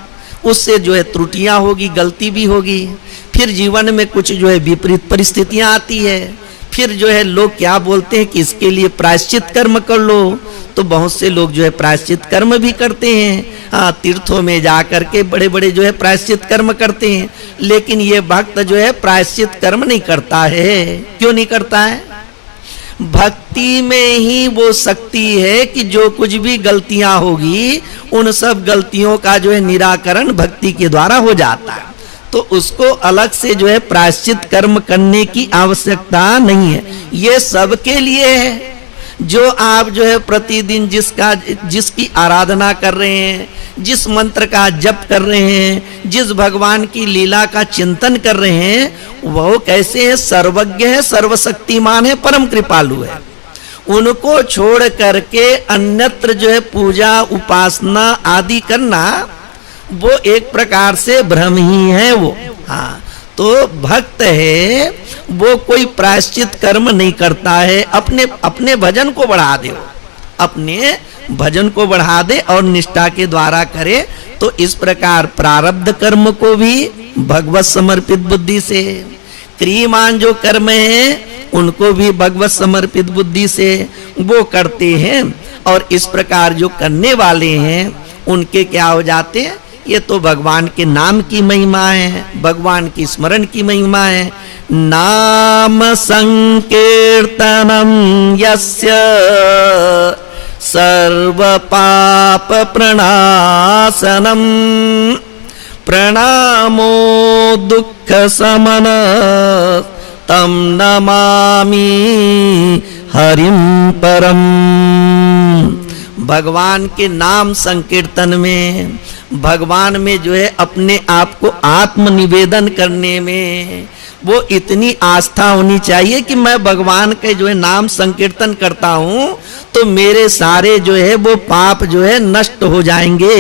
उससे जो है त्रुटियां होगी, गलती भी होगी। फिर जीवन में कुछ जो है विपरीत परिस्थितियां आती है। फिर जो है लोग क्या बोलते हैं कि इसके लिए प्रायश्चित कर्म कर लो। तो बहुत से लोग जो है प्रायश्चित कर्म भी करते हैं, हाँ, तीर्थों में जा करके बड़े बड़े जो है प्रायश्चित कर्म करते हैं। लेकिन ये भक्त जो है प्रायश्चित कर्म नहीं करता है। क्यों नहीं करता है? भक्ति में ही वो शक्ति है कि जो कुछ भी गलतियां होगी उन सब गलतियों का जो है निराकरण भक्ति के द्वारा हो जाता है। तो उसको अलग से जो है प्रायश्चित कर्म करने की आवश्यकता नहीं है। ये सबके लिए है। जो आप जो है प्रतिदिन जिसकी आराधना कर रहे हैं, जिस मंत्र का जप कर रहे हैं, जिस भगवान की लीला का चिंतन कर रहे हैं, वो कैसे है? सर्वज्ञ है, सर्वशक्तिमान है, परम कृपालु है। उनको छोड़ करके अन्यत्र जो है पूजा उपासना आदि करना वो एक प्रकार से भ्रम ही है वो। हाँ, तो भक्त है वो कोई प्रायश्चित कर्म नहीं करता है। अपने भजन को बढ़ा दो, अपने भजन को बढ़ा दे और निष्ठा के द्वारा करे। तो इस प्रकार प्रारब्ध कर्म को भी भगवत समर्पित बुद्धि से, क्रियमान जो कर्म है उनको भी भगवत समर्पित बुद्धि से वो करते हैं। और इस प्रकार जो करने वाले हैं उनके क्या हो जाते हैं, ये तो भगवान के नाम की महिमा है, भगवान की स्मरण की महिमा है। नाम संकीर्तनम यस्य सर्व पाप प्रणाशनम प्रणामो दुख समन तम नमामि हरिम परम। भगवान के नाम संकीर्तन में, भगवान में जो है अपने आप को आत्म निवेदन करने में वो इतनी आस्था होनी चाहिए कि मैं भगवान के जो है नाम संकीर्तन करता हूं तो मेरे सारे जो है वो पाप जो है नष्ट हो जाएंगे।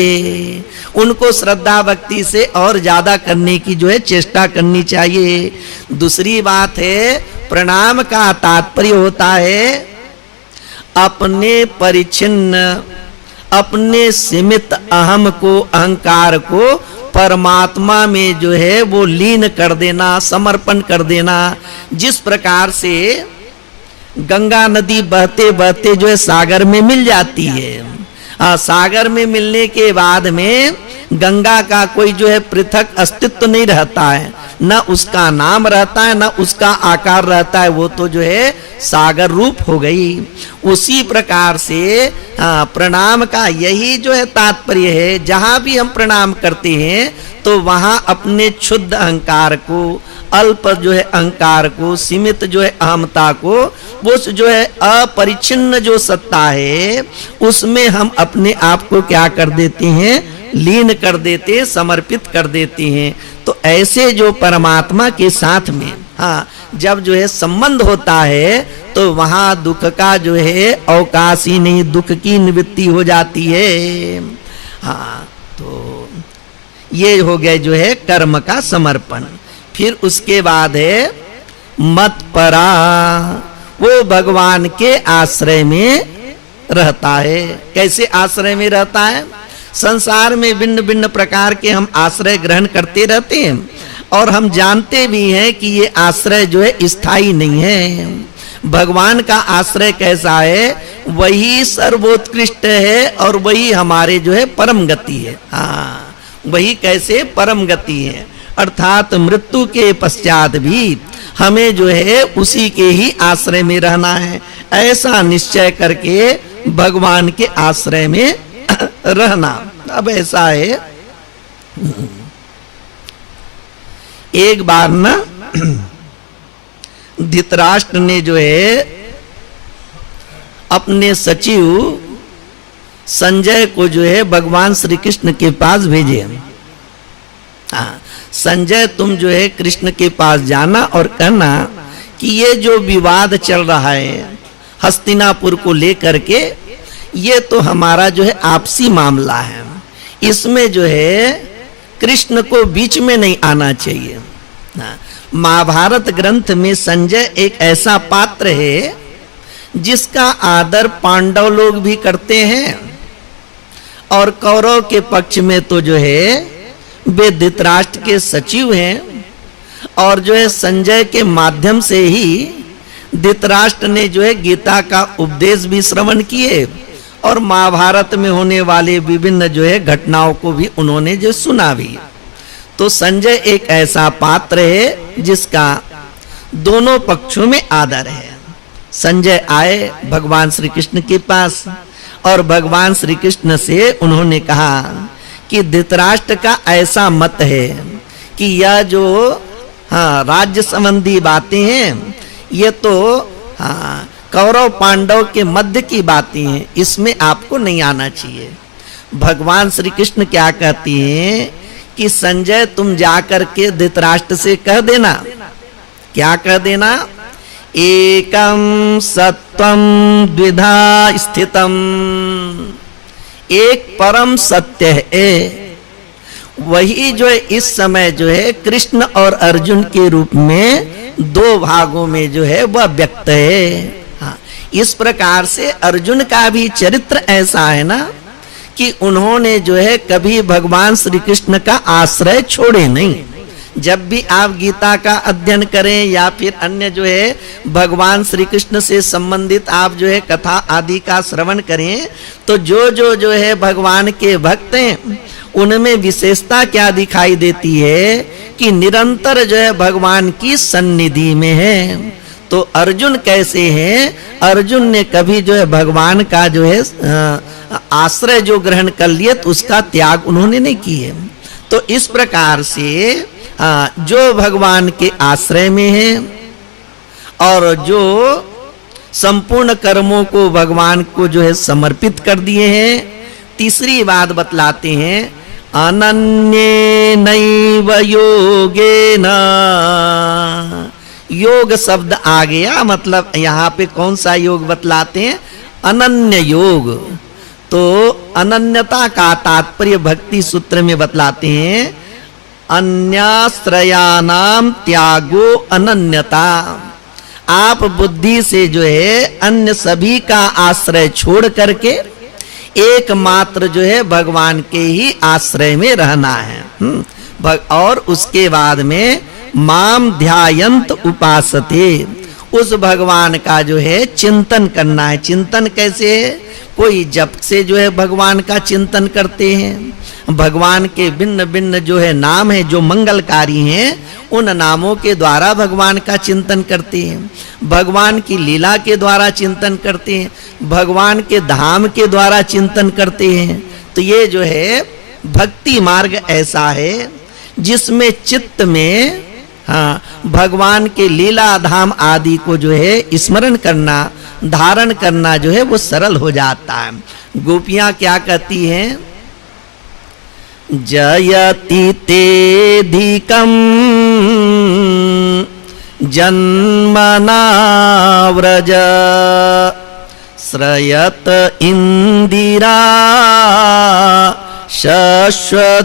उनको श्रद्धा भक्ति से और ज्यादा करने की जो है चेष्टा करनी चाहिए। दूसरी बात है, प्रणाम का तात्पर्य होता है अपने परिच्छिन्न, अपने सीमित अहम को, अहंकार को परमात्मा में जो है वो लीन कर देना, समर्पण कर देना। जिस प्रकार से गंगा नदी बहते बहते जो है सागर में मिल जाती है, सागर में मिलने के बाद में गंगा का कोई जो है पृथक अस्तित्व नहीं रहता है, न उसका नाम रहता है न उसका आकार रहता है, वो तो जो है सागर रूप हो गई। उसी प्रकार से प्रणाम का यही जो है तात्पर्य है, जहां भी हम प्रणाम करते हैं तो वहां अपने क्षुद्ध अहंकार को, अल्प जो है अहंकार को, सीमित जो है अहमता को, वो जो है अपरिच्छिन्न जो सत्ता है उसमें हम अपने आप को क्या कर देते हैं, लीन कर देते, समर्पित कर देते हैं। तो ऐसे जो परमात्मा के साथ में जब जो है संबंध होता है तो वहां दुख का जो है अवकाश ही नहीं, दुख की निवृत्ति हो जाती है। तो ये हो गए जो है कर्म का समर्पण। फिर उसके बाद है मत परा, वो भगवान के आश्रय में रहता है। कैसे आश्रय में रहता है? संसार में भिन्न भिन्न प्रकार के हम आश्रय ग्रहण करते रहते हैं और हम जानते भी हैं कि ये आश्रय जो है स्थायी नहीं है। भगवान का आश्रय कैसा है? वही सर्वोत्कृष्ट है और वही हमारे जो है परम गति है। वही कैसे परम गति है, अर्थात मृत्यु के पश्चात भी हमें जो है उसी के ही आश्रय में रहना है। ऐसा निश्चय करके भगवान के आश्रय में रहना। अब ऐसा है, एक बार ना धृतराष्ट्र ने जो है अपने सचिव संजय को जो है भगवान श्री कृष्ण के पास भेजे। संजय तुम जो है कृष्ण के पास जाना और कहना कि ये जो विवाद चल रहा है हस्तिनापुर को लेकर के, ये तो हमारा जो है आपसी मामला है, इसमें जो है कृष्ण को बीच में नहीं आना चाहिए। महाभारत ग्रंथ में संजय एक ऐसा पात्र है जिसका आदर पांडव लोग भी करते हैं और कौरव के पक्ष में तो जो है वे धृतराष्ट्र के सचिव हैं और जो है संजय के माध्यम से ही धृतराष्ट्र ने जो है गीता का उपदेश भी श्रवण किए और महाभारत में होने वाले विभिन्न जो है घटनाओं को भी उन्होंने जो सुना भी। तो संजय एक ऐसा पात्र है जिसका दोनों पक्षों में आदर है। संजय आए भगवान श्री कृष्ण के पास और भगवान श्री कृष्ण से उन्होंने कहा कि धृतराष्ट्र का ऐसा मत है कि यह जो राज्य संबंधी बातें हैं ये तो कौरव पांडव के मध्य की बातें हैं, इसमें आपको नहीं आना चाहिए। भगवान श्री कृष्ण क्या कहती हैं कि संजय तुम जाकर के धृतराष्ट्र से कह देना, क्या कह देना, एकम सत्वम द्विधा स्थितम, एक परम सत्य है, वही जो है इस समय जो है कृष्ण और अर्जुन के रूप में दो भागों में जो है वह व्यक्त है। इस प्रकार से अर्जुन का भी चरित्र ऐसा है ना कि उन्होंने जो है कभी भगवान श्री कृष्ण का आश्रय छोड़े नहीं। जब भी आप गीता का अध्ययन करें या फिर अन्य जो है भगवान श्री कृष्ण से संबंधित आप जो है कथा आदि का श्रवण करें, तो जो है भगवान के भक्त हैं उनमें विशेषता क्या दिखाई देती है कि निरंतर जो है भगवान की सन्निधि में है। तो अर्जुन कैसे हैं? अर्जुन ने कभी जो है भगवान का जो है आश्रय जो ग्रहण कर लिए तो उसका त्याग उन्होंने नहीं किए। तो इस प्रकार से जो भगवान के आश्रय में है और जो संपूर्ण कर्मों को भगवान को जो है समर्पित कर दिए हैं, तीसरी बात बतलाते हैं अनन्येनैव योगेन। योग शब्द आ गया, मतलब यहाँ पे कौन सा योग बतलाते हैं? अनन्य योग। तो अनन्यता का तात्पर्य भक्ति सूत्र में बतलाते हैं अन्याश्रयानाम त्यागो अनन्यता। आप बुद्धि से जो है अन्य सभी का आश्रय छोड़ करके एकमात्र जो है भगवान के ही आश्रय में रहना है। और उसके बाद में माम ध्यायंत उपासते, उस भगवान का जो है चिंतन करना है। चिंतन कैसे है? कोई जप से जो है भगवान का चिंतन करते हैं, भगवान के भिन्न भिन्न जो है नाम है जो मंगलकारी हैं, उन नामों के द्वारा भगवान का चिंतन करते हैं, भगवान की लीला के द्वारा चिंतन करते हैं, भगवान के धाम के द्वारा चिंतन करते हैं। तो ये जो है भक्ति मार्ग ऐसा है जिसमें चित्त में भगवान के लीला धाम आदि को जो है स्मरण करना, धारण करना जो है वो सरल हो जाता है। गोपियां क्या कहती हैं? जयति तेधिकं जन्मना व्रज श्रयत इंदिरा शश्वदत्रयी।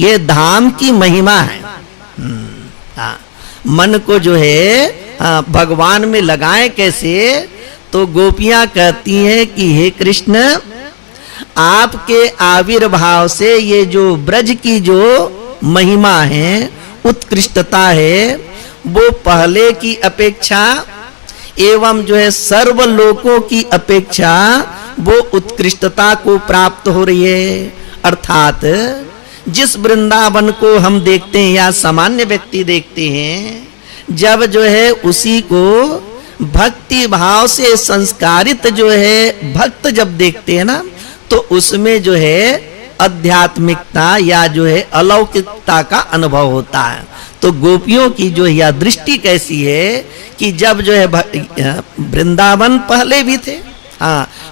ये धाम की महिमा है। मन को जो है भगवान में लगाएं कैसे? तो गोपियां कहती हैं कि हे कृष्ण, आपके आविर्भाव से ये जो ब्रज की जो महिमा है, उत्कृष्टता है, वो पहले की अपेक्षा एवं जो है सर्व लोकों की अपेक्षा वो उत्कृष्टता को प्राप्त हो रही है। अर्थात जिस वृंदावन को हम देखते हैं या सामान्य व्यक्ति देखते हैं, जब जो है उसी को भक्ति भाव से संस्कारित जो है भक्त जब देखते हैं ना, तो उसमें जो है आध्यात्मिकता या जो है अलौकिकता का अनुभव होता है। तो गोपियों की जो यह दृष्टि कैसी है कि जब जो है वृंदावन पहले भी थे,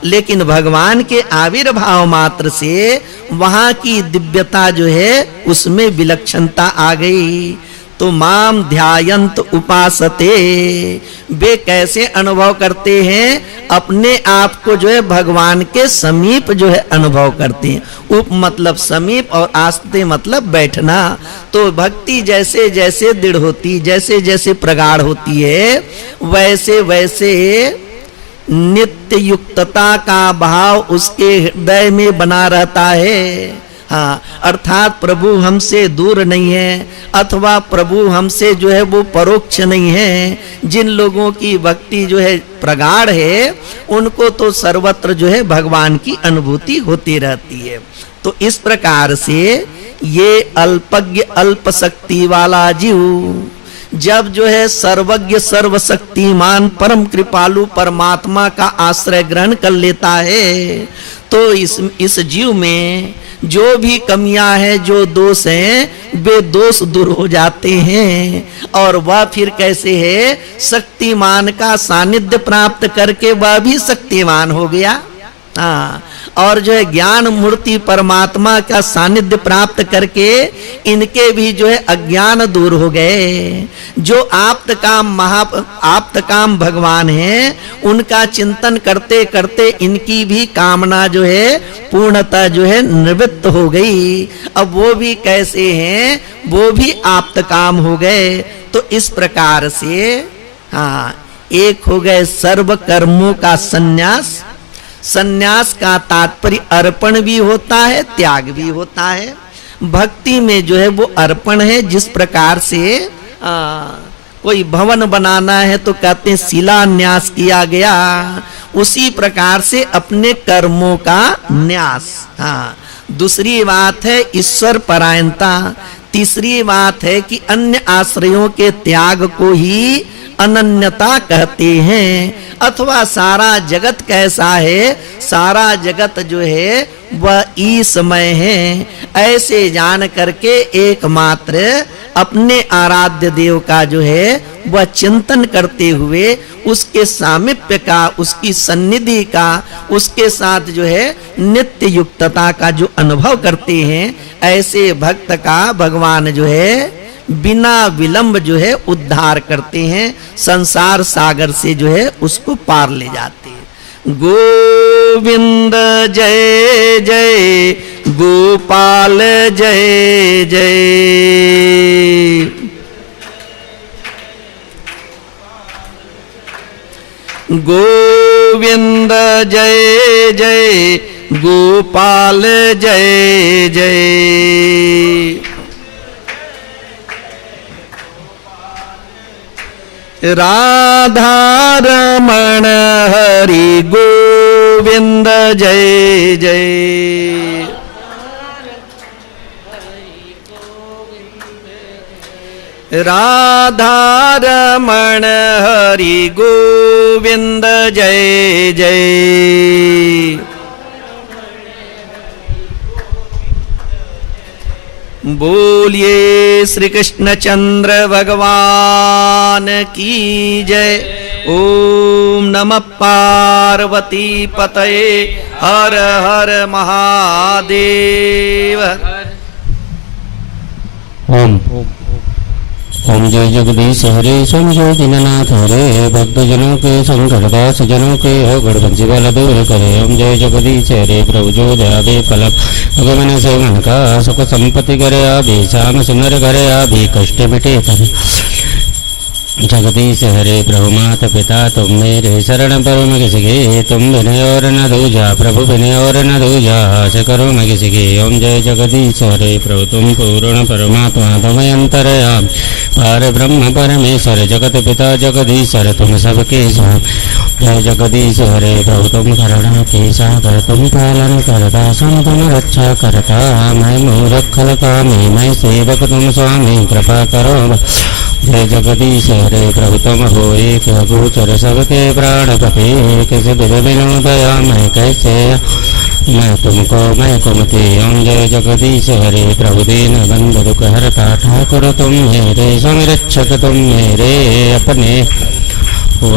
लेकिन भगवान के आविर्भाव मात्र से वहां की दिव्यता जो है उसमें विलक्षणता आ गई। तो माम ध्यायंत उपासते, वे कैसे अनुभव करते हैं? अपने आप को जो है भगवान के समीप जो है अनुभव करते हैं। उप मतलब समीप और आस्ते मतलब बैठना। तो भक्ति जैसे जैसे दृढ़ होती, जैसे जैसे प्रगाढ़ होती है, वैसे वैसे नित्य युक्तता का भाव उसके हृदय में बना रहता है। अर्थात प्रभु हमसे दूर नहीं है, अथवा प्रभु हमसे जो है वो परोक्ष नहीं है। जिन लोगों की भक्ति जो है प्रगाढ़ है, उनको तो सर्वत्र जो है भगवान की अनुभूति होती रहती है। तो इस प्रकार से ये अल्पज्ञ अल्प शक्ति वाला जीव जब जो है सर्वज्ञ सर्वशक्तिमान परम कृपालु परमात्मा का आश्रय ग्रहण कर लेता है, तो इस जीव में जो भी कमियां हैं, जो दोष हैं, वे दोष दूर हो जाते हैं। और वह फिर कैसे है? शक्तिमान का सानिध्य प्राप्त करके वह भी शक्तिमान हो गया। और जो है ज्ञान मूर्ति परमात्मा का सानिध्य प्राप्त करके इनके भी जो है अज्ञान दूर हो गए। जो आप्त काम भगवान हैं, उनका चिंतन करते करते इनकी भी कामना जो है पूर्णतः जो है निवृत्त हो गई। अब वो भी कैसे हैं? वो भी आप्त काम हो गए। तो इस प्रकार से एक हो गए सर्व कर्मों का संन्यास। संन्यास का तात्पर्य अर्पण भी होता है, त्याग भी होता है। भक्ति में जो है वो अर्पण है। जिस प्रकार से कोई भवन बनाना है तो कहते हैं शिलान्यास किया गया, उसी प्रकार से अपने कर्मों का न्यास। दूसरी बात है ईश्वर परायणता। तीसरी बात है कि अन्य आश्रयों के त्याग को ही अनन्यता कहते हैं। अथवा सारा जगत कैसा है, सारा जगत जो है वह ईसमय है, ऐसे जान करके एकमात्र अपने आराध्य देव का जो है वह चिंतन करते हुए उसके सामीप्य का, उसकी सन्निधि का, उसके साथ जो है नित्य युक्तता का जो अनुभव करते हैं, ऐसे भक्त का भगवान जो है बिना विलंब जो है उद्धार करते हैं, संसार सागर से जो है उसको पार ले जाते हैं। गोविंद जय जय, गोपाल जय जय। गोविंद जय जय, गोपाल जय जय। राधा रमण हरि गोविंद जय जय। राधा रमण हरि गोविंद जय जय। बोलिए श्री कृष्ण चंद्र भगवान की जय। ओम नमः पार्वती पतये, हर हर महादेव। ओम ओम जय जगदीश हरे, समझो दीननाथ हरे, भक्तजनों के संकट दास जनों के हो गढ़वंशी वाला दूर करे। ओम जय जगदीश हरे, प्रभु जो दया दे पलक भगवान से मन का सुख संपत्ति करे। आभि श्याम सुंदर करे, आभि कष्ट मिटे तन। जगदीश हरे प्रभु माता पिता तुम मेरे शरण पर मैं किसी के, तुम बिने और न दूजा, प्रभु बिने और न दूजा, आशा करो मैं किसी के। ओम जय जगदीश हरे, प्रभु तुम पूर्ण परमात्मा, तुम अंतर्यामी पार ब्रह्म परमेश्वर, जगत पिता जगदीश्वर तुम सबके स्वामी। जय जगदीश हरे, प्रभु तुम करुणा के सागर, तुम पालन करता सम तुम रक्षा करता। मैं मूर्ख खल कामी, मैं सेवक तुम स्वामी, कृपा करो। जय जगदीश हरे, प्रभु तुम हो एक अगोचर, सबके प्राणपते, किस विध बिनु दया मैं कैसे मैं तुमको मैं कुमति। ओम जय जगदीश हरे, प्रभु दीन बंधु दुख हरता, ठाकुर तुम मेरे स्वामी रक्षक तुम मेरे।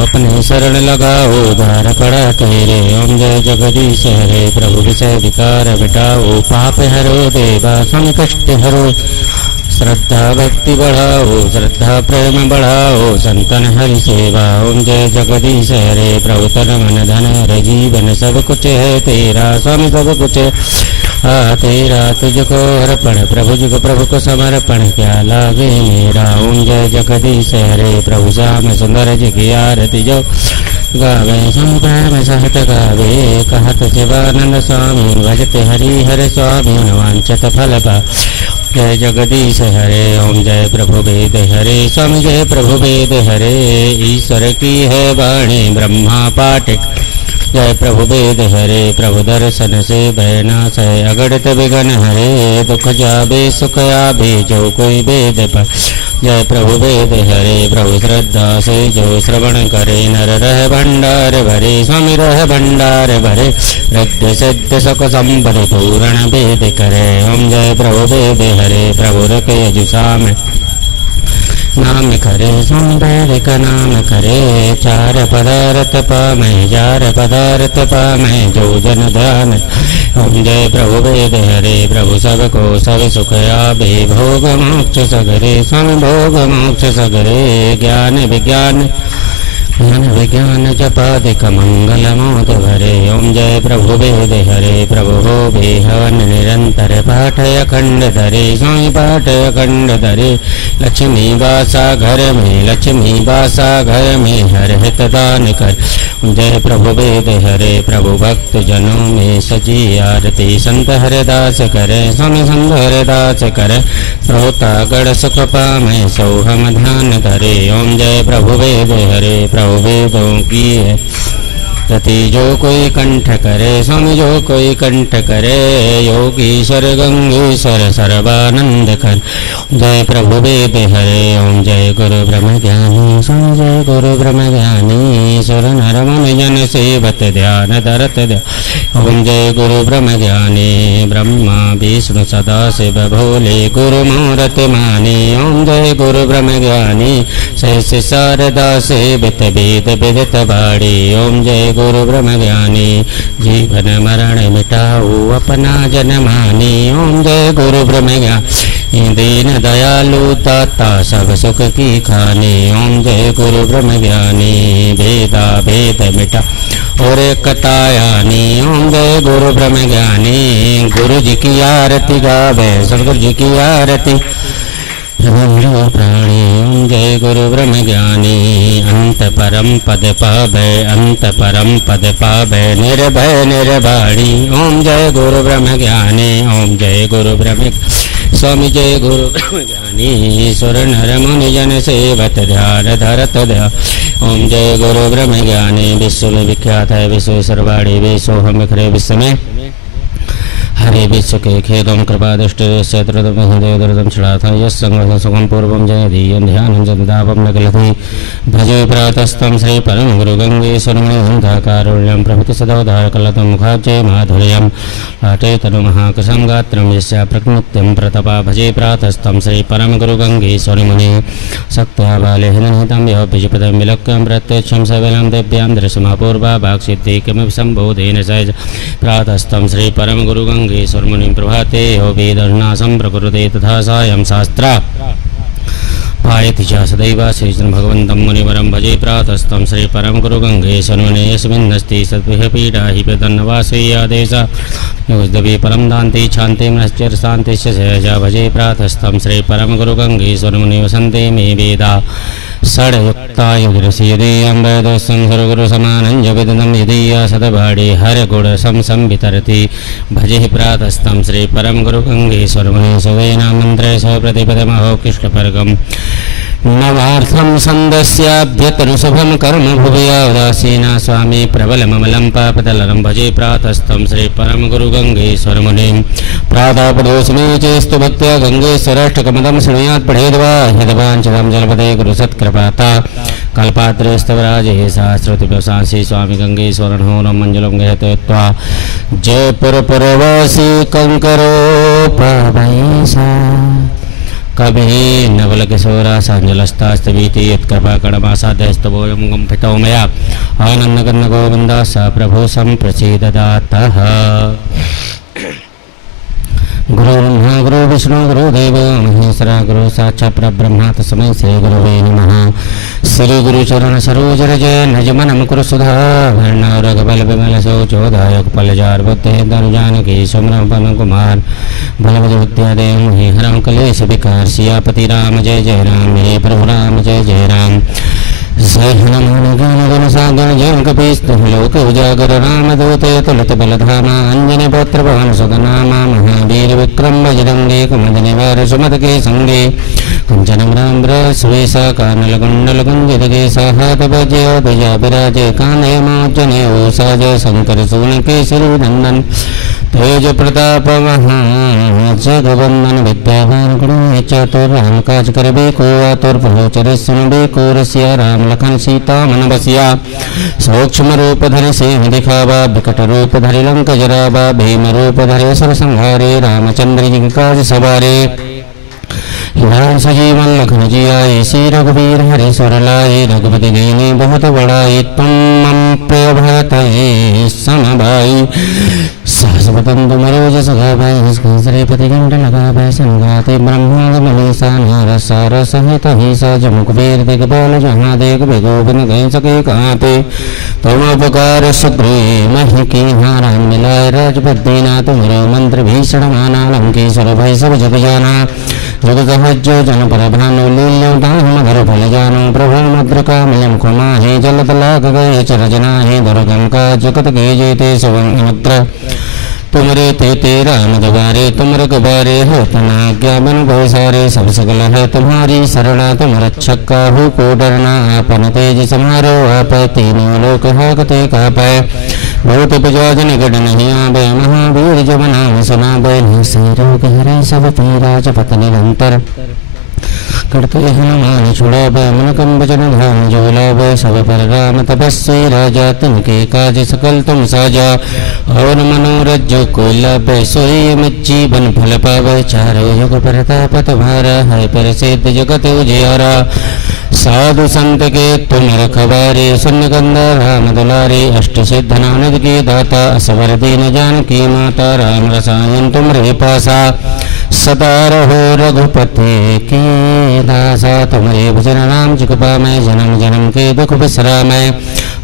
अपने शरण लगाओ उद्धार पड़ा तेरे। ओम जय जगदीश हरे, प्रभु विषय विकार मिटाओ, पाप हरो देवा स्वामी कष्ट हरो। श्रद्धा भक्ति बढ़ाओ, श्रद्धा प्रेम बढ़ाओ, संतन हरि सेवा। ओम जय जगदीश हरे, प्रभु तन मन धन हर जीवन सब कुछ है तेरा स्वामी, सब कुछ तेरा तुझको अर्पण, प्रभु जुग प्रभु को समर्पण, क्या लागे मेरा। ओम जय जगदीश हरे, प्रभु श्याम सुंदर जी की आरती जो गावे, संप्रेम सहत गावे, कहत शिवानंद स्वामी, भजते हरि हर स्वामी, वांछत फल पा। जय जगदीश हरे, ओम जय प्रभु वेद हरे, स्वामी जय प्रभु वेद हरे, ईश्वर की है वाणी ब्रह्मा पाटिक। जय प्रभु वेद हरे, प्रभु दर्शन से भयनाश है, अगणित विघ्न हरे, दुख जाबे सुख आबे जो कोई वेद पर। जय प्रभु वेद हरे, प्रभु श्रद्धा से जो श्रवण करे, नर रह भंडार भरे, स्वामी रह भंडार भरे, रिद्धि सिद्ध सुख संपद पूर्ण वेद करे। ओम जय प्रभु वेद हरे, प्रभु रख यजुषाम नाम करे, सुंदर का नाम करे, चार पदार्थ पामै, चार पदार्थ पामै जो जन ध्यान। ओम जय प्रभु वेद हरे, प्रभु सबको सब सुख आबे, भोग मोक्ष सगरे, स्वामी भोग मोक्ष सगरे, ज्ञान विज्ञान ज्ञान विज्ञान जपादिक मंगल मोद भरे। ओम जय प्रभु वेद हरे प्रभु हो बेहवन निरंतर पाठय अखंड धरे। स्वामी पाठय अखंड धरे। लक्ष्मी वासा घर में लक्ष्मी वासा घर में हर हित दान कर। जय प्रभु वेद हरे प्रभु भक्त जनों में सजी आरती। संत हरिदास करे स्वामी संत हरिदास करे। श्रोता गण सुख पामे सो हम ध्यान धरे। ओम जय प्रभु वेद हरे प्रभु वेदों की है रति जो कोई कंठ करे। स्वामी जो कोई कंठ करे। योगीश्वर गंगेश्वर सर्वानंद कर। जय प्रभु वेद हरे। ओम जय गुरु ब्रह्म ज्ञानी स्वामी जय गुरु ब्रह्म ज्ञानी। सुर नर मुनि जन सेवत ध्यान धरत ध्यान। ओम जय गुरु ब्रह्म ज्ञानी ब्रह्मा विष्णु सदा शिव भोले गुरु मूर्ति मानी। ओम जय गुरु ब्रह्म ज्ञानी सहस शारदा सेवित वेद विदित बाड़ी। ओम जय गुरु ब्रह्म ज्ञानी जीवन मरण मिटाओ अपना जन मानी। ओम जय गुरु ब्रह्म ज्ञानी दीन दयालु दाता सब सुख की खानी। ओम जय गुरु ब्रह्म ज्ञानी भेदा भेद मिटा और कतायानी। ओम जय गुरु ब्रह्म ज्ञानी गुरु जी की आरती गावे सदगुरु जी की आरती प्राणी। ओम जय गुरु ब्रह्म ज्ञानी अंत परम पद पावे अंत परम पद पावे निर्भय निर्वाणी। ओम जय गुरु ब्रह्म ज्ञानी ओम जय गुरु ब्रह्म स्वामी जय गुरु ब्रह्म ज्ञानी। सुर नर मुनि जन सेवत ध्यान धरत ध्यान। ओम जय गुरु ब्रह्म ज्ञानी विश्व में विख्यात है विश्व सर्वाणी विश्व हम खरे विश्व में हरे विश्व के खेदम कृपा दृष्टि क्षेत्रदम हृदय दर्दम छड़ाथा यस संग सुखम पूर्वम जय धीयन ध्यान जदापम नगलति। भजे प्रातस्तम श्री परम गुरु गंगेश्वरमणिहंता कारुण्यम प्रभृति सदोधार कलतम मुखाब्जय माधुर्यम लाटे तनु महाकसम गात्रम यस्या प्रकृत्यम प्रतपा। भजे प्रातस्तम श्री परम गुरु गंगेश्वरमुनि सक्त्या बाले हितम यह बीजपदम विलक्कम प्रत्यक्षम सवेलम दिव्यां दर्शमा पूर्वा भागसिद्धि किमपि संबोधेन सहज। प्रातस्तम श्री परम गुरु गंगेश्वर मुनि प्रभाते हो वेदर्नासं प्रकुरुते तथा सायं शास्त्रा पायति च सदैव श्रीजन भगवन्तं मुनिवरं। भजे प्रातस्तं श्री परम गुरु गंगेश्वर मुनि यस्मिन्नस्ति सद्भिः पीडा हि प्रदन्नवासे आदेश योगदवि परम दान्ति शान्ति मनश्चर शान्तिश्च सहजा। भजे प्रातस्तं श्री परम गुरु गंगेश्वर मुनि वसन्ते मे वेदा षड्युक्ता युगरसीयदीयं वेदोस्तं सर्वगुरु समानं जविदनं यदीया सदबाड़ी हर गुण सम वितरति। भजे प्रातस्तं श्री परम गुरु गंगेश्वर मुनि सुवेना मंत्रे स प्रतिपदमहो कृष्णपर्गम। नवार्थम संदस्याभ्यतनुशुभम कर्म भुवया उदासीना स्वामी प्रबलममलं पापदलरं। भजे प्रातस्तं श्री परम गुरु गंगेश्वर मुनिं प्रातःप्रदोषमे चेस्तु भक्त्या गंगेश्वराष्टकमदं शृणुयात् पठेद्वा यद्वाञ्छितं जलपदे गुरु सत्कृपाता। कल्पाद्रेस्तवराजे सहस्रतिप्रशांसी स्वामी गंगेश्वरं होरं मंजुलं गहते त्वा। जयपुरपुरवासी कंकरो पावैसा कभी नवल किशोरा सांजलस्तास्तवीति यत्कृपा कड़मासादस्तवोयं गुम्फितो मया आनन्दगन्न गोविन्दा स प्रभु सम्प्रसीददातः। गुरु ब्रह्मा गुरु विष्णु गुरु देव महेश्वरा गुरु साक्षात् परब्रह्म तस्मै श्री गुरुवे नमः। श्री गुरु चरण सरोज रज निज मन मुकुर सुधा भरण रघुबल विमल सोचोदायक फलजार बुद्धि धनु जानकी सुमरं पवन कुमार बलभद्र विद्यादेव मोहि हरं कलेश विकार। सियापति राम जय जय राम मेरे प्रभु राम जय जय राम। जय हनुमान ज्ञान गुण सागर जय कपीस्तु लोक उजागर रामदूते तुलित बलधामा अंजनी पुत्र पवन सुत नामा महावीर विक्रम बजरंगी कुमद निवार सुमद के संगे कुंजन राम्र सुवेशा कानल कुंडल कुंजित के साहत बजय ध्वजा विराजे कानय मोचने ओसाज शंकर सून के श्रीनंदन तेज प्रताप महा जगवंदन विद्यावान गुण चतुर राम काज करबे को आतुर पहुँचरे सुनबे को रसिया राम लखन सीता मन बसिया। सूक्ष्म रूप धरि सिंह दिखावा विकट रूप धरि लंक जरावा भीम रूप धरि सुर संहारे रामचंद्र जी काज सवारे। राम सजीवन लखन जियाए श्री रघुवीर हरि सुर लाए रघुपति दीनी बहुत बड़ाई तुम मम प्रिय भरत सम भाई। हसपतंतु मरोज सगाभय हस्कंसरे पतिगंड लगाभय संघाते ब्रह्माद मनीषा नारसार सहित हिसा जमुकुबेर दिग्बल जहाँ देख बेगोबिन गए सके कहाँ पे तुम उपकार सुग्री मही की हारा मिलाए राजबद्दीना तुम्हारो मंत्र भीषण माना लंकेश्वर भय सब जग जाना जगत हज्जो जन पर भानु लील्यो दाह मधुर फल जानो प्रभु मद्र का मयम कुमा है जलत लाग गए चरजना है दुर्गम का जगत के जेते सवंत्र तुमरे ते राम दुबारे तुम रघुबारे हो तना ज्ञान बहु सारे सब सकल है तुम्हारी शरणा तुम रक्षक काहू को डरना आपन तेज समारो आप तीनों लोक हाकते का पाए बहुत उपजन गढ़ नहीं आबे महावीर जब नाम सुना बे से रोग हरे सब पीरा जपत निरंतर करते हनुमान छुड़ावे मन कंबचन धाम जोलावे सब पर राम तपस्वी राजा तिनके काज सकल तुम साजा और मनोरज को लाभे सोई मच्ची बन फल पावे चारों युग प्रताप तुम्हारा है प्रसिद्ध जगत उजियारा साधु संत के तुम रखबारे सुन गंधा राम दुलारे अष्ट सिद्ध नानद के दाता असवर दीन जान की माता राम रसायन तुम रे पासा सदा रहो रघुपति की दासा तुम्हारे भजन नाम चिकपा में जन्म जन्म के दुख बिसरा में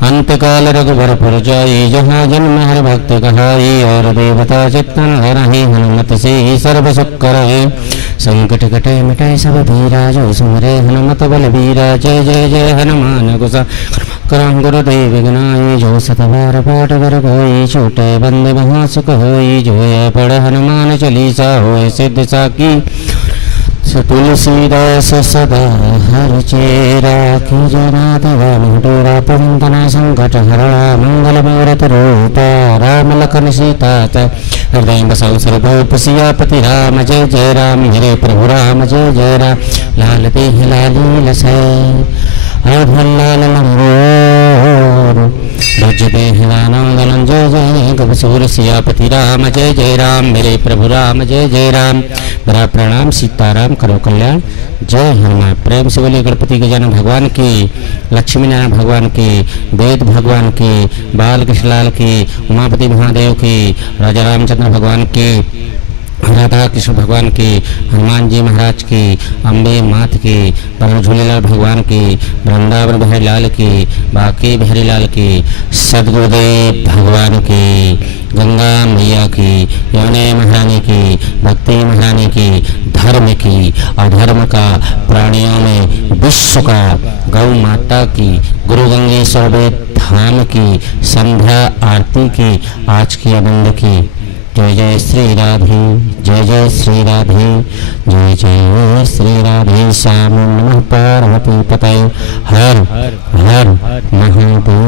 अंत काल रघुबर पुर जाई जहाँ जन्म हर भक्त कहाई और देवता चित्तन हरहि हनुमत से ही सर्व सुख करहि संकट कटे मिटाए सब भीरा जो सुमरे हनुमत बल बीरा जय जय जय हनुमान गुसा करम गुरुदेव विघ्नाई जो सतबार पाठ कर कोई छोटे बंदे महासुख होई जो ये पढ़ हनुमान चालीसा होए सिद्ध साकी तुलसीदास सदा हर चेरा की जना देवा पंतना संकट हरणा मंगल मूर्त रूपा राम लखन सीता हृदय बसौ सर्वोप सियापति राम जय जय राम हरे प्रभु राम जय जय राम लाल देह लाली लसै लाल लंगोर भज देह दानंदन जय जय गवसूर सियापति राम जय जय राम मेरे प्रभु राम जय जय राम मेरा प्रणाम सीताराम करो कल्याण जय हनुमान। प्रेम से बोले गणपति गजानन भगवान की, लक्ष्मी नारायण भगवान की, वेद भगवान की, बाल कृष्णलाल की, उमापति महादेव की, राजा रामचंद्र भगवान की, राधा कृष्ण भगवान की, हनुमान जी महाराज की, अम्बे मात की, परम झूलेलाल भगवान की, वृंदावन बिहारी लाल की, बाकी बिहारी लाल की, सदगुरुदेव भगवान की, गंगा मैया की, यमुने महारानी की, भक्ति महारानी की, धर्म की, अधर्म का, प्राणियों में विश्व का, गौ माता की, गुरु गंगेश्वर वेद धाम की, संध्या आरती की, आज की आनंद की। जय जय श्री राधे, जय जय श्री राधे, जय जय श्री राधे। श्याम नमः पार्वती पतये हर हर महादेव।